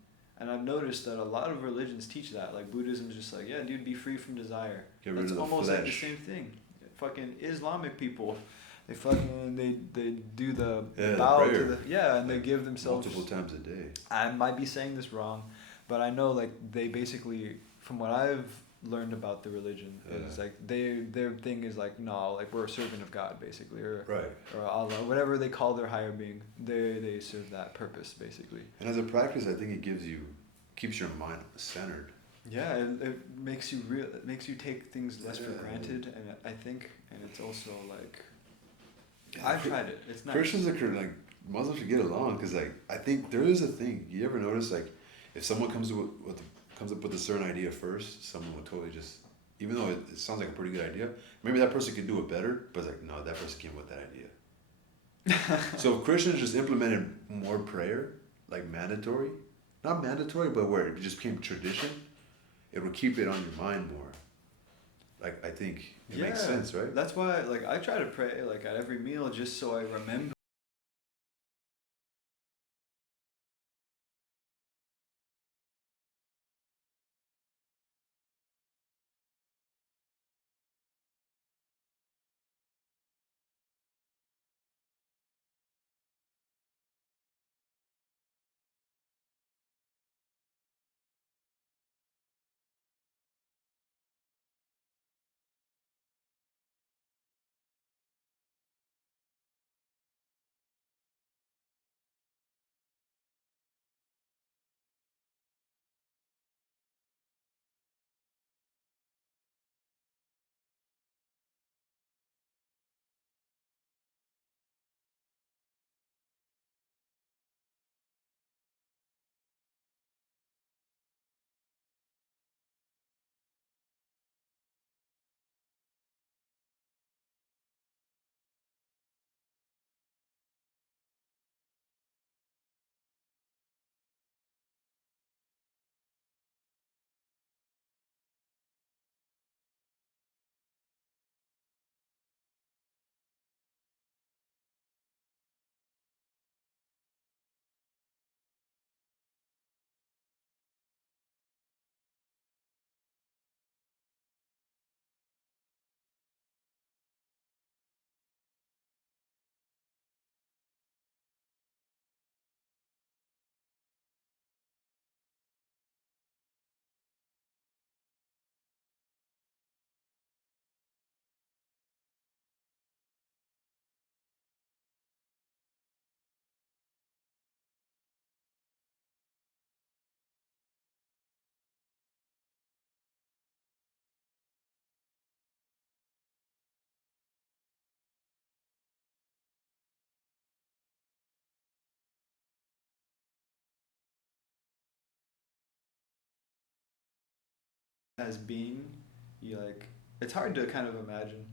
And I've noticed that a lot of religions teach that. Like, Buddhism's just like, yeah, dude, be free from desire. Get rid That's of the almost flesh. like the same thing. Fucking Islamic people, they do the bow to the, and they give themselves multiple times a day. I might be saying this wrong, but I know, like, they basically, from what I've learned about the religion, is like their thing is like, no, like, we're a servant of God, basically, or Allah, whatever they call their higher being. They serve that purpose, basically. And as a practice, I think it keeps your mind centered. Yeah, it makes you it makes you take things less for granted, and I think, and it's also like, I've tried it. It's nice. Christians like Muslims should get along, because like, I think there is a thing. You ever notice, like, if someone comes up with a certain idea first, someone would totally just, even though it sounds like a pretty good idea, maybe that person can do it better, but it's like, no, that person came with that idea. So if Christians just implemented more prayer, like mandatory, not mandatory, but where it just became tradition, it would keep it on your mind more. Like, I think it makes sense, right? That's why, like, I try to pray, like, at every meal, just so I remember. As being, it's hard to kind of imagine.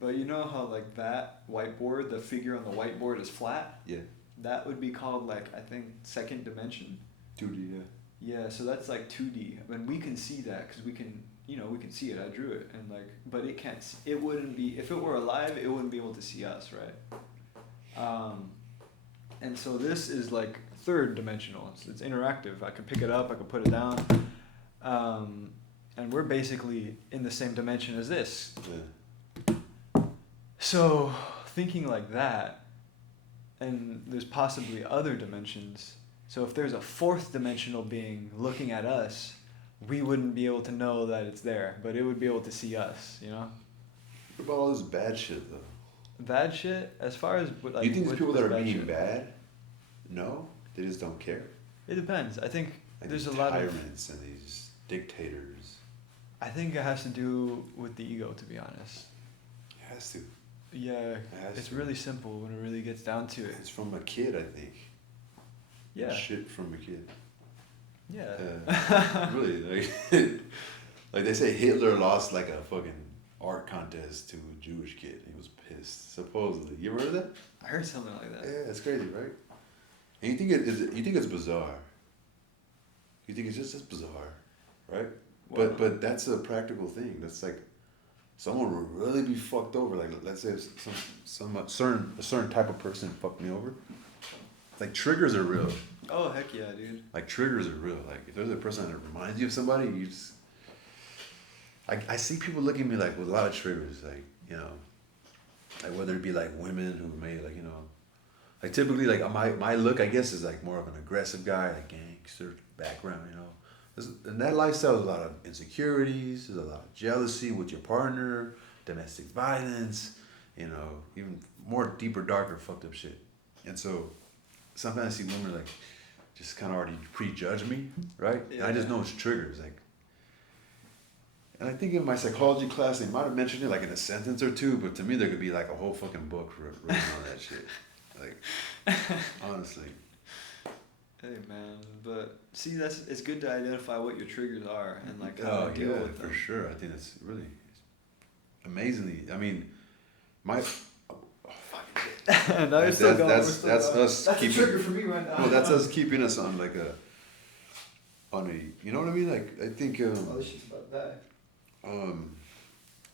But you know how, like, that whiteboard, the figure on the whiteboard is flat? Yeah. That would be called, like, I think, second dimension. 2D, yeah. Yeah, so that's like 2D. I mean, we can see that because we can we can see it. I drew it, and like, but it can't. It wouldn't be if it were alive. It wouldn't be able to see us, right? And so this is like third dimensional. It's interactive. I can pick it up. I can put it down. And we're basically in the same dimension as this. Yeah. So thinking like that, and there's possibly other dimensions. So if there's a fourth dimensional being looking at us, we wouldn't be able to know that it's there, but it would be able to see us, What about all this bad shit, though? Bad shit? As far as... like, you think these people that are being shit? bad? No? They just don't care? It depends. I think like there's these a lot of... tyrants and these dictators. I think it has to do with the ego, to be honest. It has to. Yeah, it's really simple when it really gets down to it. It's from a kid, I think. Yeah. Shit from a kid. Yeah. Really, like they say Hitler lost like a fucking art contest to a Jewish kid. He was pissed, supposedly. You ever heard of that? I heard something like that. Yeah, it's crazy, right? And you think it's bizarre. You think it's just bizarre, right? Well, but that's a practical thing. That's like someone would really be fucked over. Like let's say a certain type of person fucked me over. Like triggers are real. Oh heck yeah, dude. Like triggers are real. Like if there's a person that reminds you of somebody, you just. I see people look at me like with a lot of triggers, like like whether it be like women who may like typically like my look I guess is like more of an aggressive guy, like gangster background, And that lifestyle is a lot of insecurities, there's a lot of jealousy with your partner, domestic violence, even more deeper, darker, fucked up shit. And so sometimes I see women like just kind of already prejudge me, right? Yeah. And I just know it's triggers, like. And I think in my psychology class they might have mentioned it like in a sentence or two, but to me there could be like a whole fucking book written on that shit. Like, honestly. Hey man, but see, it's good to identify what your triggers are and like how to deal with them. For sure. I think that's really amazingly. I mean, my. No, you're still going. That's us that's keeping. a trigger for me right now. Well, that's us keeping us on like you know what I mean? Like I think. Oh, this shit's about to die.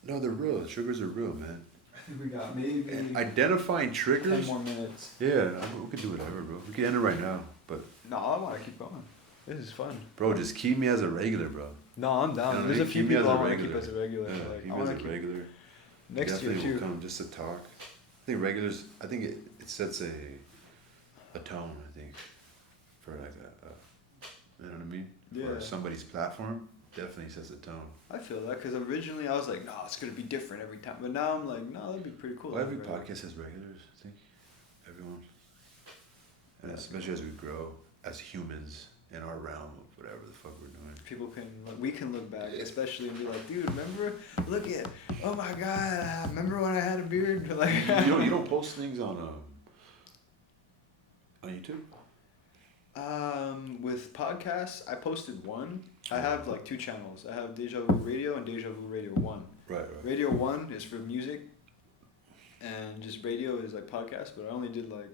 No, they're real. Triggers are real, man. I think we got maybe. And identifying triggers. 10 more minutes. Yeah, we could do whatever, bro. We could end it right now, but. No, I want to keep going. This is fun. Bro, just keep me as a regular, bro. No, I'm down. There's a few people I want to keep as a regular. Yeah, like, keep I me as want a to regular. Next year Definitely too. will come just to talk. I think regulars. I think it sets a tone. I think for like you know what I mean. Yeah. For somebody's platform, definitely sets a tone. I feel that because originally I was like, no, it's gonna be different every time, but now I'm like, no, that'd be pretty cool. Well, every podcast has regulars. I think everyone, and especially as we grow as humans in our realm of whatever the fuck we're doing. We can look back, especially and be like, dude, remember? Look at, oh my god, remember when I had a beard? Like, you don't post things on YouTube? With podcasts, I posted one. I have like 2 channels. I have Dejavu Radio and Dejavu Radio 1. Right. Radio 1 is for music, and just radio is like podcast. But I only did like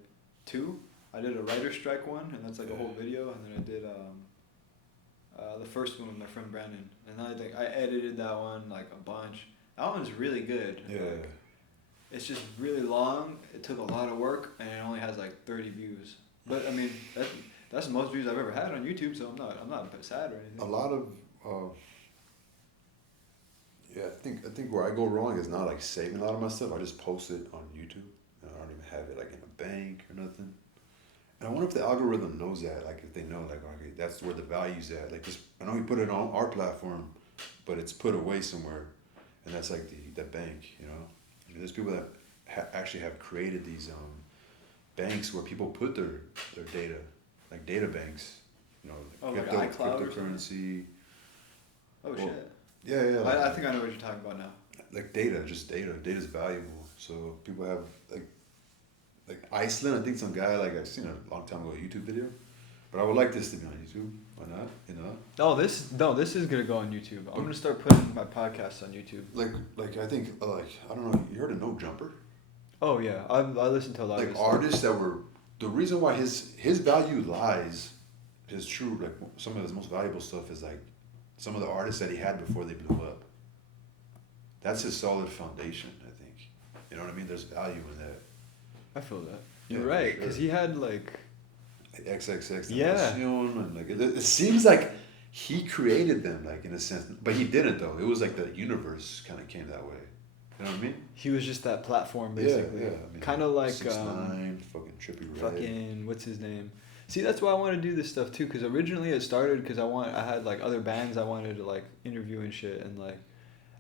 2. I did a writer's strike one, and that's like a whole video, and then I did the first one with my friend Brandon, and then I think I edited that one like a bunch. That one's really good. Yeah. It's just really long. It took a lot of work, and it only has like 30 views. But I mean, that's the most views I've ever had on YouTube, so I'm not sad or anything. A lot of I think where I go wrong is not like saving a lot of my stuff. I just post it on YouTube, and I don't even have it like in a bank or nothing. And I wonder if the algorithm knows that, like if they know, like, okay, that's where the value's at. Like, just, I know we put it on our platform, but it's put away somewhere, and that's like the bank, There's people that actually have created these banks where people put their data, like data banks, like iCloud or cryptocurrency. Oh shit. Yeah. Like, I think I know what you're talking about now. Like data. Data's valuable. So people have like Iceland, I think some guy, like I've seen a long time ago, a YouTube video. But I would like this to be on YouTube. Why not? Oh, this is gonna go on YouTube. I'm gonna start putting my podcasts on YouTube. Like I think I don't know. You heard of No Jumper? Oh yeah, I listened to a lot of like artists that were the reason why his value lies, his true like some of his most valuable stuff is like some of the artists that he had before they blew up. That's his solid foundation, I think. You know what I mean? There's value in that. I feel that. You're Yeah, right, for because sure. he had like XXX Yeah. Tentacion, and like it seems like he created them, like in a sense, but he didn't though. It was like the universe kind of came that way. You know what I mean? he was just that platform basically. Yeah, yeah. I mean, Kind of like 6ix9ine, fucking Trippie Redd. fucking what's his name? See, that's why I want to do this stuff too. Because originally it started because I had like other bands I wanted to like interview and shit, and like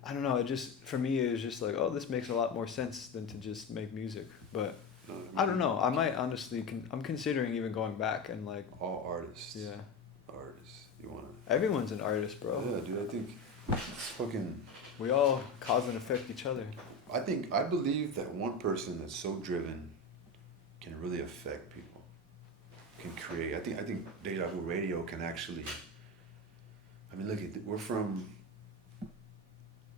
I don't know. It just for me it was just like, oh, this makes a lot more sense than to just make music. But No, I don't know. I might honestly. I'm considering even going back and like. all artists. Yeah. Artists. You wanna? Everyone's an artist, bro. Yeah, dude. I think it's fucking. We all cause and affect each other. I believe that one person that's so driven can really affect people. Can create. I think Dejavu Radio can actually. I mean, look we're from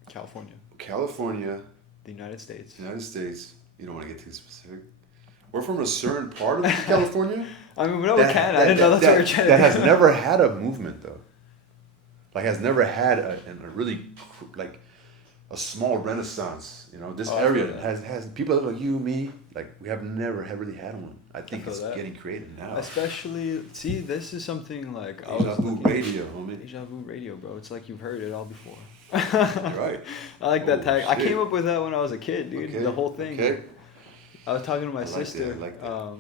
California, The United States. United States. You don't want to get too specific. We're from a certain part of California. I mean, no, we can. I didn't know that's what you're trying to do. That has never had a movement though. Like has never had a really like a small renaissance. You know, this area has people like you, me. Like we have never really had one. I think it's getting created now. Especially, see, this is something like Dejavu Radio, homie. Dejavu Radio, bro. It's like you've heard it all before. Right. I like that tag. Shit. I came up with that when I was a kid, dude. Okay. The whole thing. Okay. I was talking to my I like sister. that, I like that.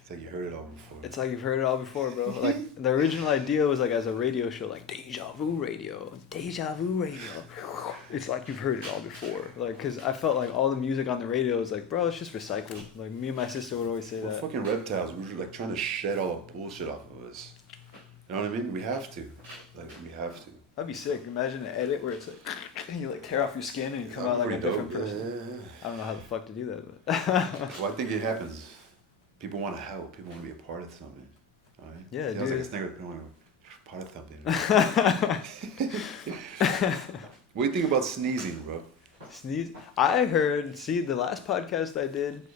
It's like you heard it all before. It's like you've heard it all before, bro. Like the original idea was like as a radio show, like Dejavu Radio. It's like you've heard it all before. Like, cause I felt like all the music on the radio was like, bro, it's just recycled. Like me and my sister would always say We're that. fucking reptiles. We're like trying to shed all the bullshit off of us. You know what I mean? We have to. Like we have to. That'd be sick. Imagine an edit where it's like, and you like tear off your skin and you come out like a different person. Yeah. I don't know how the fuck to do that, but. Well, I think it happens. People want to help. People want to be a part of something. All right? Yeah, it dude. Like it's never people want to be part of something. What do you think about sneezing, bro? Sneeze. I heard. See, the last podcast I did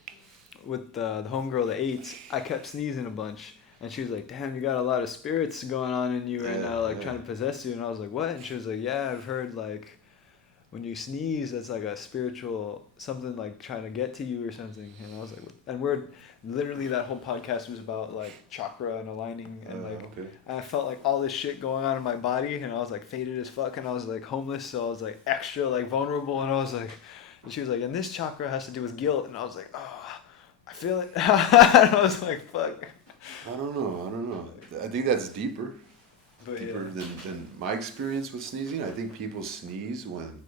with the homegirl, the eights, I kept sneezing a bunch. And she was like, damn, you got a lot of spirits going on in you right now, like trying to possess you. And I was like, what? And she was like, yeah, I've heard like when you sneeze, that's like a spiritual something like trying to get to you or something. And I was like, and we're literally that whole podcast was about like chakra and aligning and like and I felt like all this shit going on in my body and I was like faded as fuck and I was like homeless, so I was like extra like vulnerable and I was like, and she was like, and this chakra has to do with guilt, and I was like, oh, I feel it. And I was like, fuck. I don't know. I think that's deeper. But deeper than my experience with sneezing. I think people sneeze when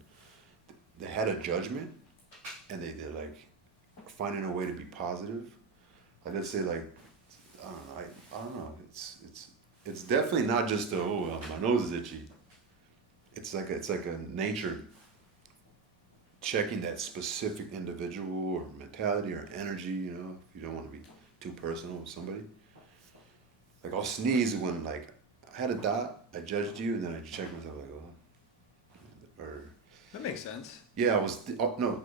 they had a judgment and they're like finding a way to be positive. Like let's say like I don't know. It's definitely not just my nose is itchy. It's like a nature checking that specific individual or mentality or energy. You know, if you don't want to be too personal with somebody. Like I'll sneeze when like I had a dot, I judged you, and then I checked myself like, oh, or. That makes sense. Yeah, I was. No,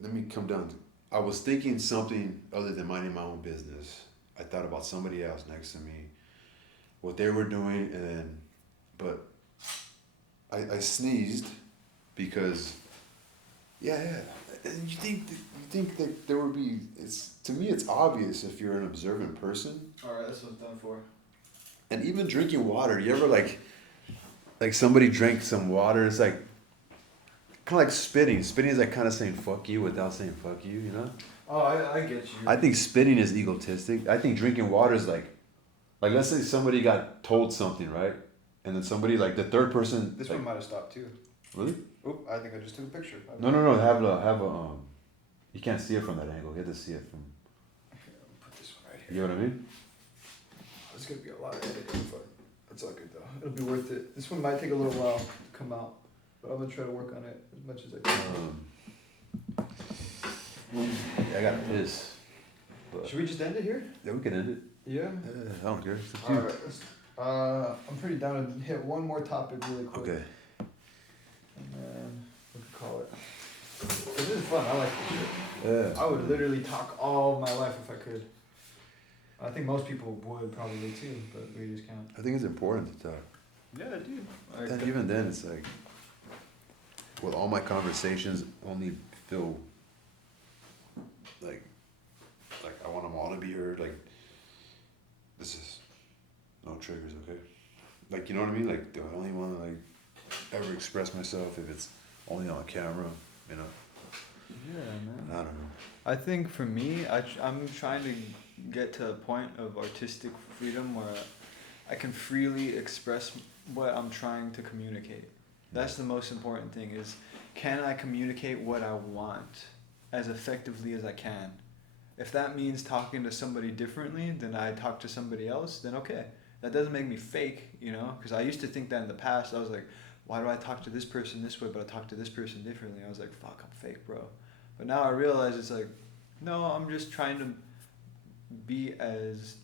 let me come down to. I was thinking something other than minding my own business. I thought about somebody else next to me, what they were doing, and then, but I sneezed because, yeah. And you think that there would be? To me, it's obvious if you're an observant person. All right, that's what it's done for. And even drinking water, you ever like somebody drank some water, it's like, kind of like spitting. Spitting is like kind of saying fuck you without saying fuck you, you know? Oh, I get you. I think spitting is egotistic. I think drinking water is like let's say somebody got told something, right? And then somebody, like the third person. This like, one might have stopped too. Really? Oh, I think I just took a picture. No. Have a you can't see it from that angle. You have to see it from. Okay, I'll put this one right here. You know what I mean? There's gonna be a lot of editing, but that's all good though. It'll be worth it. This one might take a little while to come out, but I'm gonna try to work on it as much as I can. Yeah, I got piss. But Should we just end it here? yeah, we can end it. Yeah. I don't care. It's up to you. Alright, I'm pretty down to hit one more topic really quick. Okay. And then we could call it. This is fun. I like this shit. Yeah. I would literally talk all my life if I could. I think most people would probably too, but we just can't. I think it's important to talk. Yeah, dude. And even then, it's like, with all my conversations, only feel like I want them all to be heard. Like, this is no triggers, okay? Like, you know what I mean? Like, do I only want to like ever express myself if it's only on camera? You know? Yeah, man. I don't know. I think for me, I'm trying to get to a point of artistic freedom where I can freely express what I'm trying to communicate. That's the most important thing is, can I communicate what I want as effectively as I can? If that means talking to somebody differently than I talk to somebody else, then okay. That doesn't make me fake, you know? Because I used to think that in the past. I was like, why do I talk to this person this way, but I talk to this person differently? I was like, fuck, I'm fake, bro. But now I realize it's like, no, I'm just trying to be as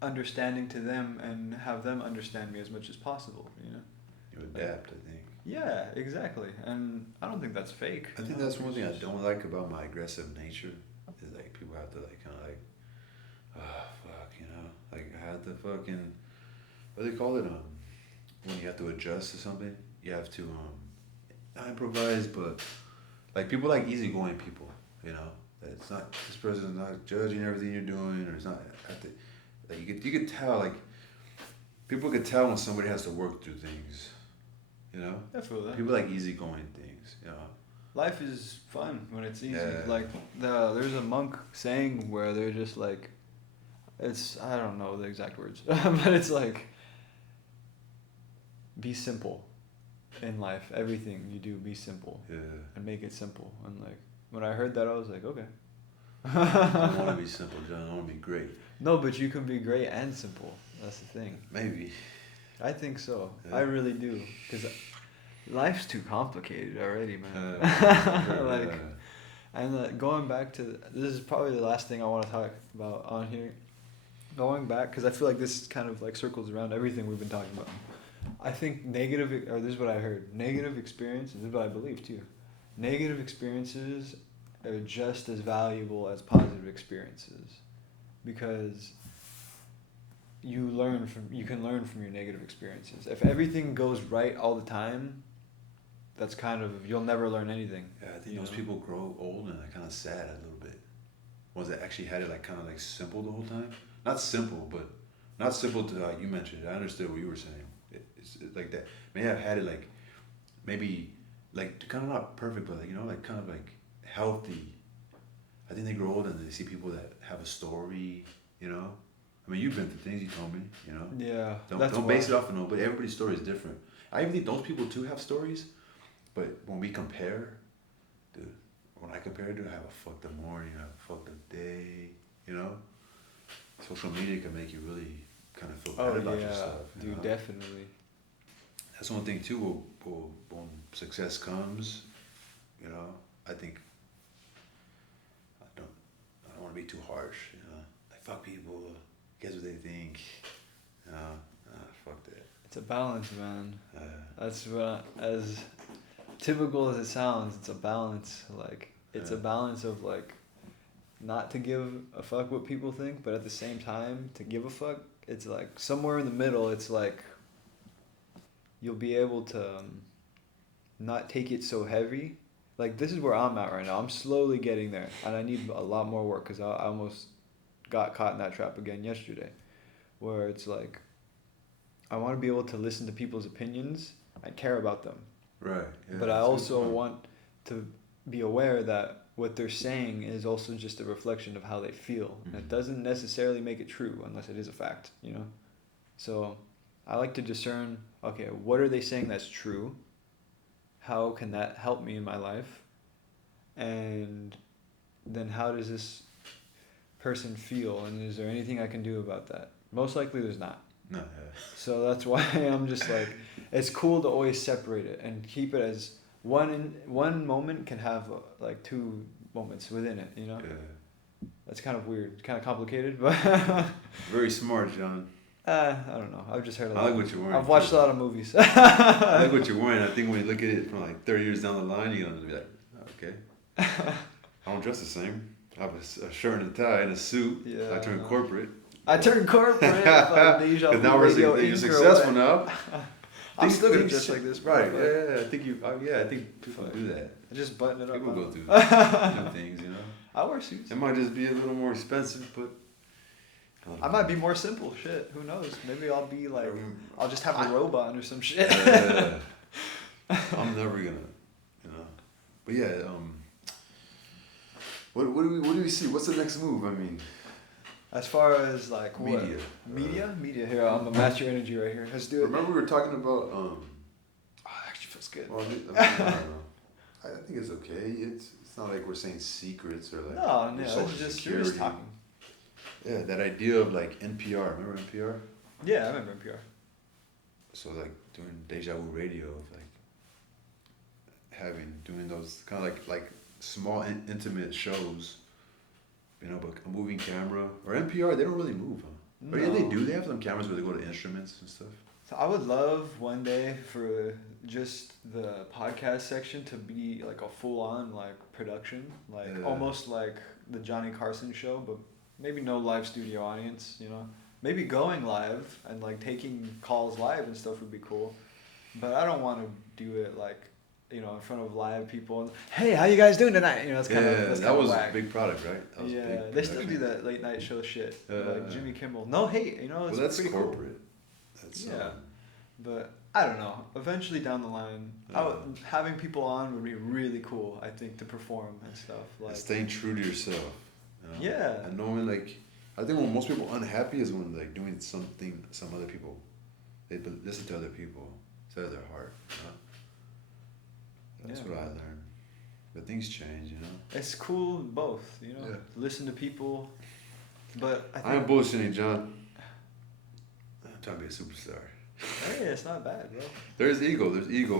understanding to them and have them understand me as much as possible, you know? You adapt, I think. Yeah, exactly. And I don't think that's fake. I think that's one thing I don't like about my aggressive nature is like people have to like kind of like, fuck, you know, like I have to fucking, what do they call it? When you have to adjust to something, you have to not improvise, but like people like easygoing people, you know. It's not, this person's not judging everything you're doing, or it's not. Like you could tell, like people could tell when somebody has to work through things, you know. I feel that. People like easygoing things, you know. Life is fun when it's easy. Yeah. Like there's a monk saying where they're just like, it's, I don't know the exact words, but it's like, be simple in life. Everything you do, be simple. Yeah. And make it simple. And like when I heard that, I was like, okay. I don't want to be simple, John. I want to be great. No, but you can be great and simple. That's the thing. Maybe. I think so. Yeah. I really do. Because life's too complicated already, man. Like, and going back to, this is probably the last thing I want to talk about on here. Going back, because I feel like this kind of like circles around everything we've been talking about. I think or this is what I heard, negative experiences, this is what I believe too. Negative experiences are just as valuable as positive experiences. Because you can learn from your negative experiences. If everything goes right all the time, that's kind of, you'll never learn anything. Yeah, I think those people grow old and are kind of sad a little bit. Ones that actually had it like kind of like simple the whole time. Not simple, but not simple to like you mentioned. I understood what you were saying. It's like that. May have had it like, maybe like kind of not perfect, but like, you know, like kind of like healthy. I think they grow old and they see people that have a story, you know. I mean, you've been through things, you told me, you know. Yeah. Don't base it off of nobody. Everybody's story is different. I even think those people too have stories, but when we compare, dude, when I compare, dude, I have a fucked up morning, I have a fucked up day, you know. Social media can make you really kind of feel bad about yourself. Dude, know? Definitely. That's one thing too. When success comes, you know, I think I don't want to be too harsh. You know, like fuck people. Guess what they think. You know, fuck that. It's a balance, man. That's what, as typical as it sounds, it's a balance. Like, it's a balance of like, not to give a fuck what people think, but at the same time to give a fuck. It's like somewhere in the middle. It's like you'll be able to not take it so heavy. Like, this is where I'm at right now. I'm slowly getting there, and I need a lot more work because I almost got caught in that trap again yesterday, where it's like I want to be able to listen to people's opinions. I care about them. Right. Yeah, but I also want to be aware that what they're saying is also just a reflection of how they feel. Mm-hmm. It doesn't necessarily make it true unless it is a fact, you know? So I like to discern, okay, what are they saying that's true? How can that help me in my life? And then how does this person feel? And is there anything I can do about that? Most likely there's not. No. Yeah. So that's why I'm just like, it's cool to always separate it and keep it as one moment can have like two moments within it, you know? Yeah. That's kind of weird. It's kind of complicated, but Very smart, John. I don't know. I've just heard a lot. I like what you're wearing. I've watched a lot of movies. I like what you're wearing. I think when you look at it from like 30 years down the line, you're gonna be like, okay. I don't dress the same. I have a shirt and a tie and a suit. Yeah. I turn corporate. I turned corporate. Dejavu Because now Radio you're Inc. successful now. I'm Things still gonna things dress cha- like this, right? bro. Yeah, I think you. I think people do that. Just button it up. People go through new things, you know. I wear suits. It might just be a little more expensive, but I might be more simple. Shit, who knows? Maybe I'll be like, I'll just have a robe on or some shit. I'm never gonna, you know. But yeah, what do we see? What's the next move? I mean, As far as like what? Media. Media. Here, I'm gonna match your energy right here. Let's do it. Remember we were talking about Oh, it actually feels good. Well, I don't know. I think it's okay. It's not like we're saying secrets or like No, your it's social just you're security. just talking. Yeah, that idea of like NPR. Remember NPR? Yeah, I remember NPR. So like doing Dejavu Radio, like doing those kind of like small intimate shows, you know, but a moving camera or NPR, they don't really move, huh? No. Or yeah, they do. They have some cameras where they go to instruments and stuff. So I would love one day for just the podcast section to be like a full-on like production, like almost like the Johnny Carson show, but maybe no live studio audience, you know. Maybe going live and like taking calls live and stuff would be cool, but I don't want to do it like, you know, in front of live people. And, hey, how you guys doing tonight? You know, it's kind of that was whack. a big product, right? That was Yeah, big they still production. do that late night show shit, like Jimmy Kimmel. No hate, you know, it's Well, that's pretty corporate. cool. That's Yeah. But I don't know. Eventually down the line, having people on would be really cool. I think to perform and stuff like. Staying true to yourself. You know? Yeah. And knowing like, I think when most people unhappy is when like doing something some other people, they listen to other people instead of their heart. You know? That's what I learned. But things change, you know. It's cool both, you know. Yeah. Listen to people, but I am bullshitting, John. I'm trying to be a superstar. Hey, it's not bad, bro. There's ego,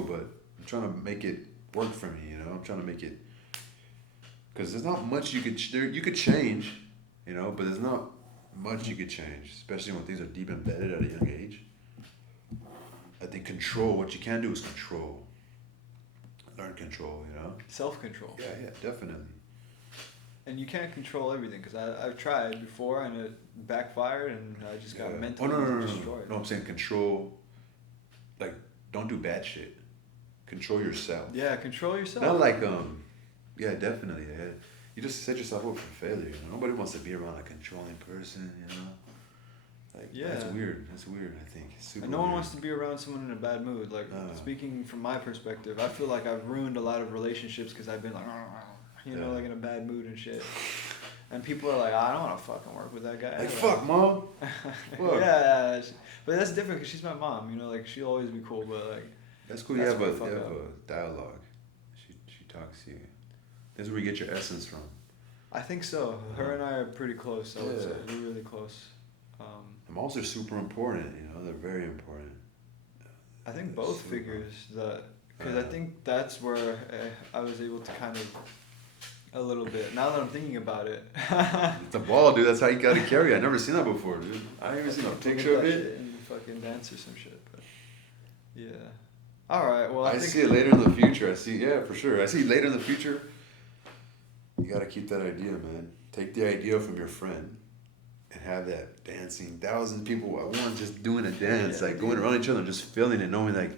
but I'm trying to make it work for me, you know. I'm trying to make it, because there's not much you could change, you know, but there's not much you could change, especially when things are deep embedded at a young age. I think what you can do is control. Learn control, you know. Self-control. Yeah, definitely. And you can't control everything, because I've tried before and it backfired and I just got mentally destroyed. No, I'm saying control, like, don't do bad shit. Control yourself. Yeah, control yourself. Not like, yeah, definitely. Yeah. You just set yourself up for failure, you know. Nobody wants to be around a controlling person, you know. Like, yeah. That's weird, I think. It's super and no one weird. wants to be around someone in a bad mood. Like, speaking from my perspective, I feel like I've ruined a lot of relationships because I've been like, you know, like in a bad mood and shit. And people are like, I don't want to fucking work with that guy. Like, fuck, mom. Fuck. Yeah, but that's different because she's my mom. You know, like she'll always be cool, but like. That's cool. You have a dialogue. She talks to you. That's where you get your essence from. I think so. Her and I are pretty close. I would say we're really close. Moms are super important. You know, they're very important. I think both figures that, because I think that's where I was able to kind of. A little bit. Now that I'm thinking about it. It's a ball, dude. That's how you gotta carry. I never seen that before, dude. I ain't even seen a picture of it. And fucking dance or some shit. But yeah. All right. Well, I think see it later in the future. For sure. I see later in the future. You gotta keep that idea, man. Take the idea from your friend, and have that dancing, thousands of people at once just doing a dance, like going around each other, and just feeling it, knowing like.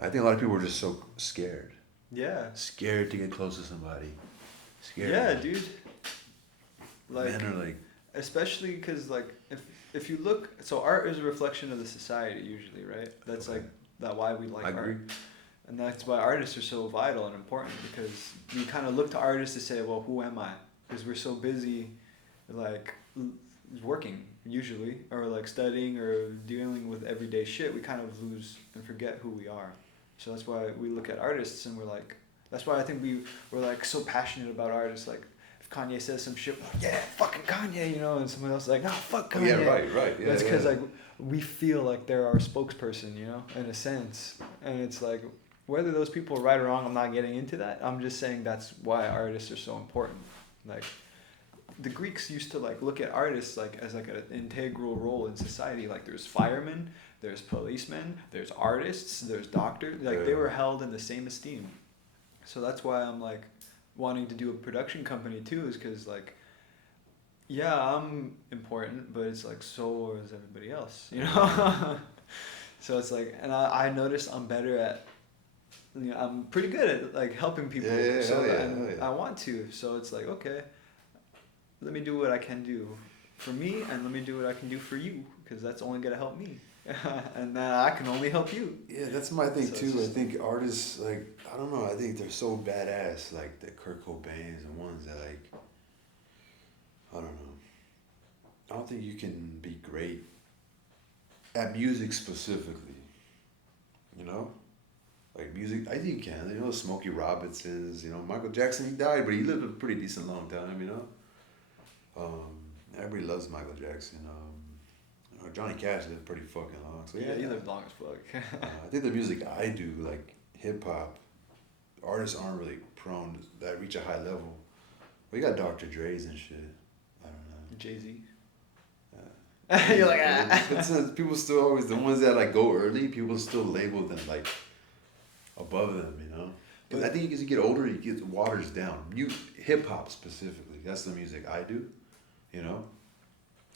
I think a lot of people are just so scared. Yeah. Scared to get close to somebody. Scared. Yeah, dude. Like, men are like, especially because like if you look, so art is a reflection of the society usually, right? That's like that why we like art, and that's why artists are so vital and important, because we kind of look to artists to say, well, who am I? Because we're so busy, like working usually, or like studying or dealing with everyday shit. We kind of lose and forget who we are. So that's why we look at artists and we're like. That's why I think we're like so passionate about artists. Like if Kanye says some shit, yeah, fucking Kanye, you know, and someone else is like, no, fuck Kanye. Yeah, right. Yeah, that's because like we feel like they're our spokesperson, you know, in a sense. And it's like whether those people are right or wrong, I'm not getting into that. I'm just saying that's why artists are so important. Like the Greeks used to like look at artists like as like an integral role in society. Like there's firemen, there's policemen, there's artists, there's doctors. Like they were held in the same esteem. So that's why I'm like wanting to do a production company too, is because like Yeah, I'm important, but it's like so is everybody else, you know. So it's like, and I noticed I'm better at, you know, I'm pretty good at like helping people. Yeah, So hell yeah, and hell yeah. I want to. So it's like, okay, let me do what I can do for me, and let me do what I can do for you, because that's only gonna help me, and then I can only help you. Yeah, that's my thing So it's too. I just- think artists, like, I don't know, I think they're so badass, like the Kurt Cobains and ones that, like, I don't know. I don't think you can be great at music specifically. You know? Like music, I think you can. You know, Smokey Robinson's, you know, Michael Jackson, he died, but he lived a pretty decent long time, you know? Everybody loves Michael Jackson. You know, Johnny Cash lived pretty fucking long. So Yeah, he lived long as fuck. I think the music I do, like hip hop, artists aren't really prone to that reach a high level. We got Dr. Dre's and shit. I don't know. Jay-Z. You're like, ah. But people still always, the ones that like go early, people still label them like above them, you know? But I think as you get older, you get waters down. Hip hop specifically, that's the music I do, you know?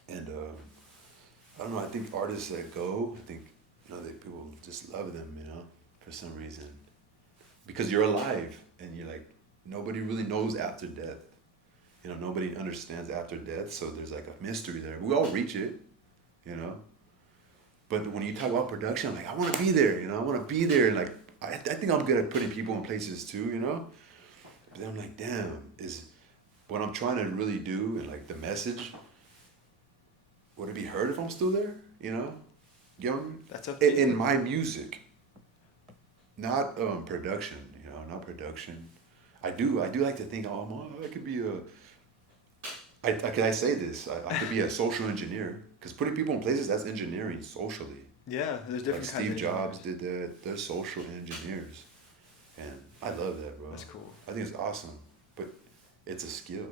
And I don't know, I think artists that go, I think, you know, people just love them, you know, for some reason. Because you're alive and you're like, nobody really knows after death. You know, nobody understands after death, so there's like a mystery there. We all reach it, you know? But when you talk about production, I'm like, I want to be there, you know? I want to be there. Like, I think I'm good at putting people in places too, you know? But then I'm like, damn, is what I'm trying to really do and like the message, would it be heard if I'm still there, you know? You know? That's up to you. In my music, not production, you know, not production. I do like to think, I could be can I say this? I could be a social engineer, because putting people in places, that's engineering socially. Yeah, there's different Like kinds Steve of Jobs engineers. did that. They're social engineers, and I love that, bro. That's cool. I think it's awesome, but it's a skill.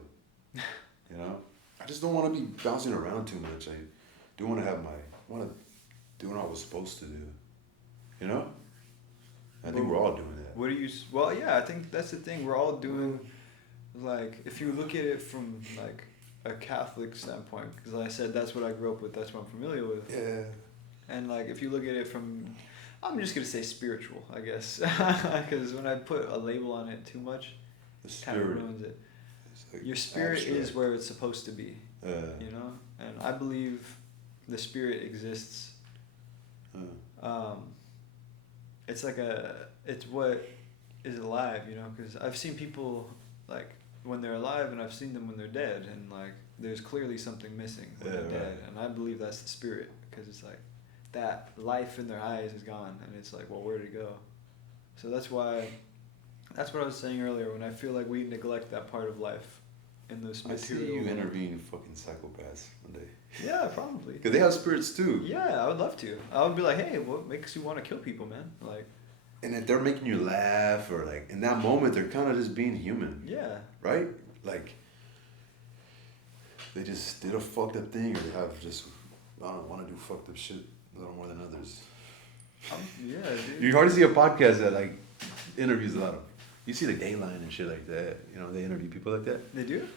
You know, I just don't want to be bouncing around too much. I do want to want to do what I was supposed to do. You know, I think we're all doing that. What do you? Well, yeah, I think that's the thing. We're all doing, like, if you look at it from like a Catholic standpoint, because like I said, that's what I grew up with. That's what I'm familiar with. Yeah. And like, if you look at it from, I'm just gonna say spiritual, I guess, because when I put a label on it too much, The it kind of spirit. Like Like your spirit abstract. is where it's supposed to be, Uh, you know. And I believe the spirit exists. It's like it's what is alive, you know, because I've seen people like when they're alive, and I've seen them when they're dead, and like there's clearly something missing when they're dead, and I believe that's the spirit, because it's like that life in their eyes is gone, and it's like, well, where'd it go? So that's what I was saying earlier, when I feel like we neglect that part of life in this I see material you world. intervene fucking psychopaths one day. Yeah, probably. Because they have spirits too. Yeah, I would love to. I would be like, hey, what makes you want to kill people, man? Like, And if they're making you laugh, or like in that moment, they're kind of just being human, yeah. right? Like they just did a fucked up thing, or they have just, I don't know, want to do fucked up shit a little more than others. Yeah, dude. You hardly see a podcast that like interviews a lot of. You see like Dayline and shit like that. You know, they interview people like that. They do?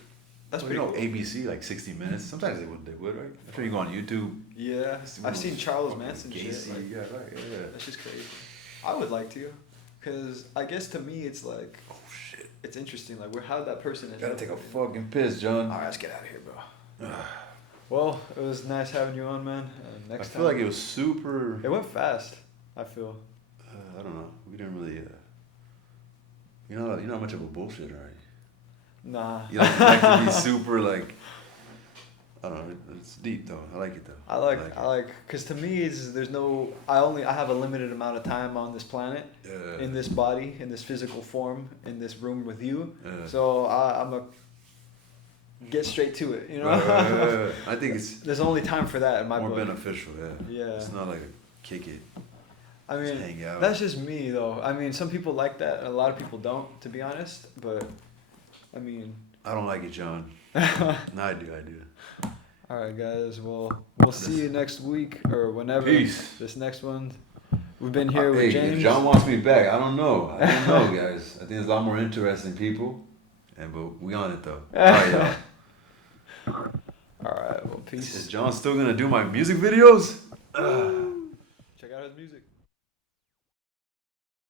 That's Well, pretty you know, cool. ABC, like 60 Minutes. Sometimes they would, right? I'm sure you go on YouTube. Yeah, I've seen Charles Manson shit. Gacy, Like, yeah, right, yeah. that's just crazy. I would like to, because I guess to me it's like, Oh shit. it's interesting. Like, how did that person end Gotta up take a with it? fucking piss, John. All right, let's get out of here, bro. Well, it was nice having you on, man. I Next feel time. like it was super. It went fast, I feel. I don't know. We didn't really. You're not much of a bullshitter, are you? Nah. You don't like to be super like. I don't know. It's deep though. I like it though. I like, cause to me I have a limited amount of time on this planet, Yeah. in this body, in this physical form, in this room with you. Yeah. So I'm a get straight to it, you know. Right. I think it's There's only time for that in my more book. beneficial. Yeah. Yeah. It's not like a kick it. I Just mean, hang out. that's just me though. I mean, some people like that, and a lot of people don't, to be honest. But I mean, I don't like it, John. all No, I do. right, guys. Well, we'll see you next week or whenever. Peace. This next one. We've been here with Hey, James. if John wants me back, I don't know. I don't know, guys. I think there's a lot more interesting people, but we on it though. All right, y'all. Peace. Is John still gonna do my music videos? Check out his music.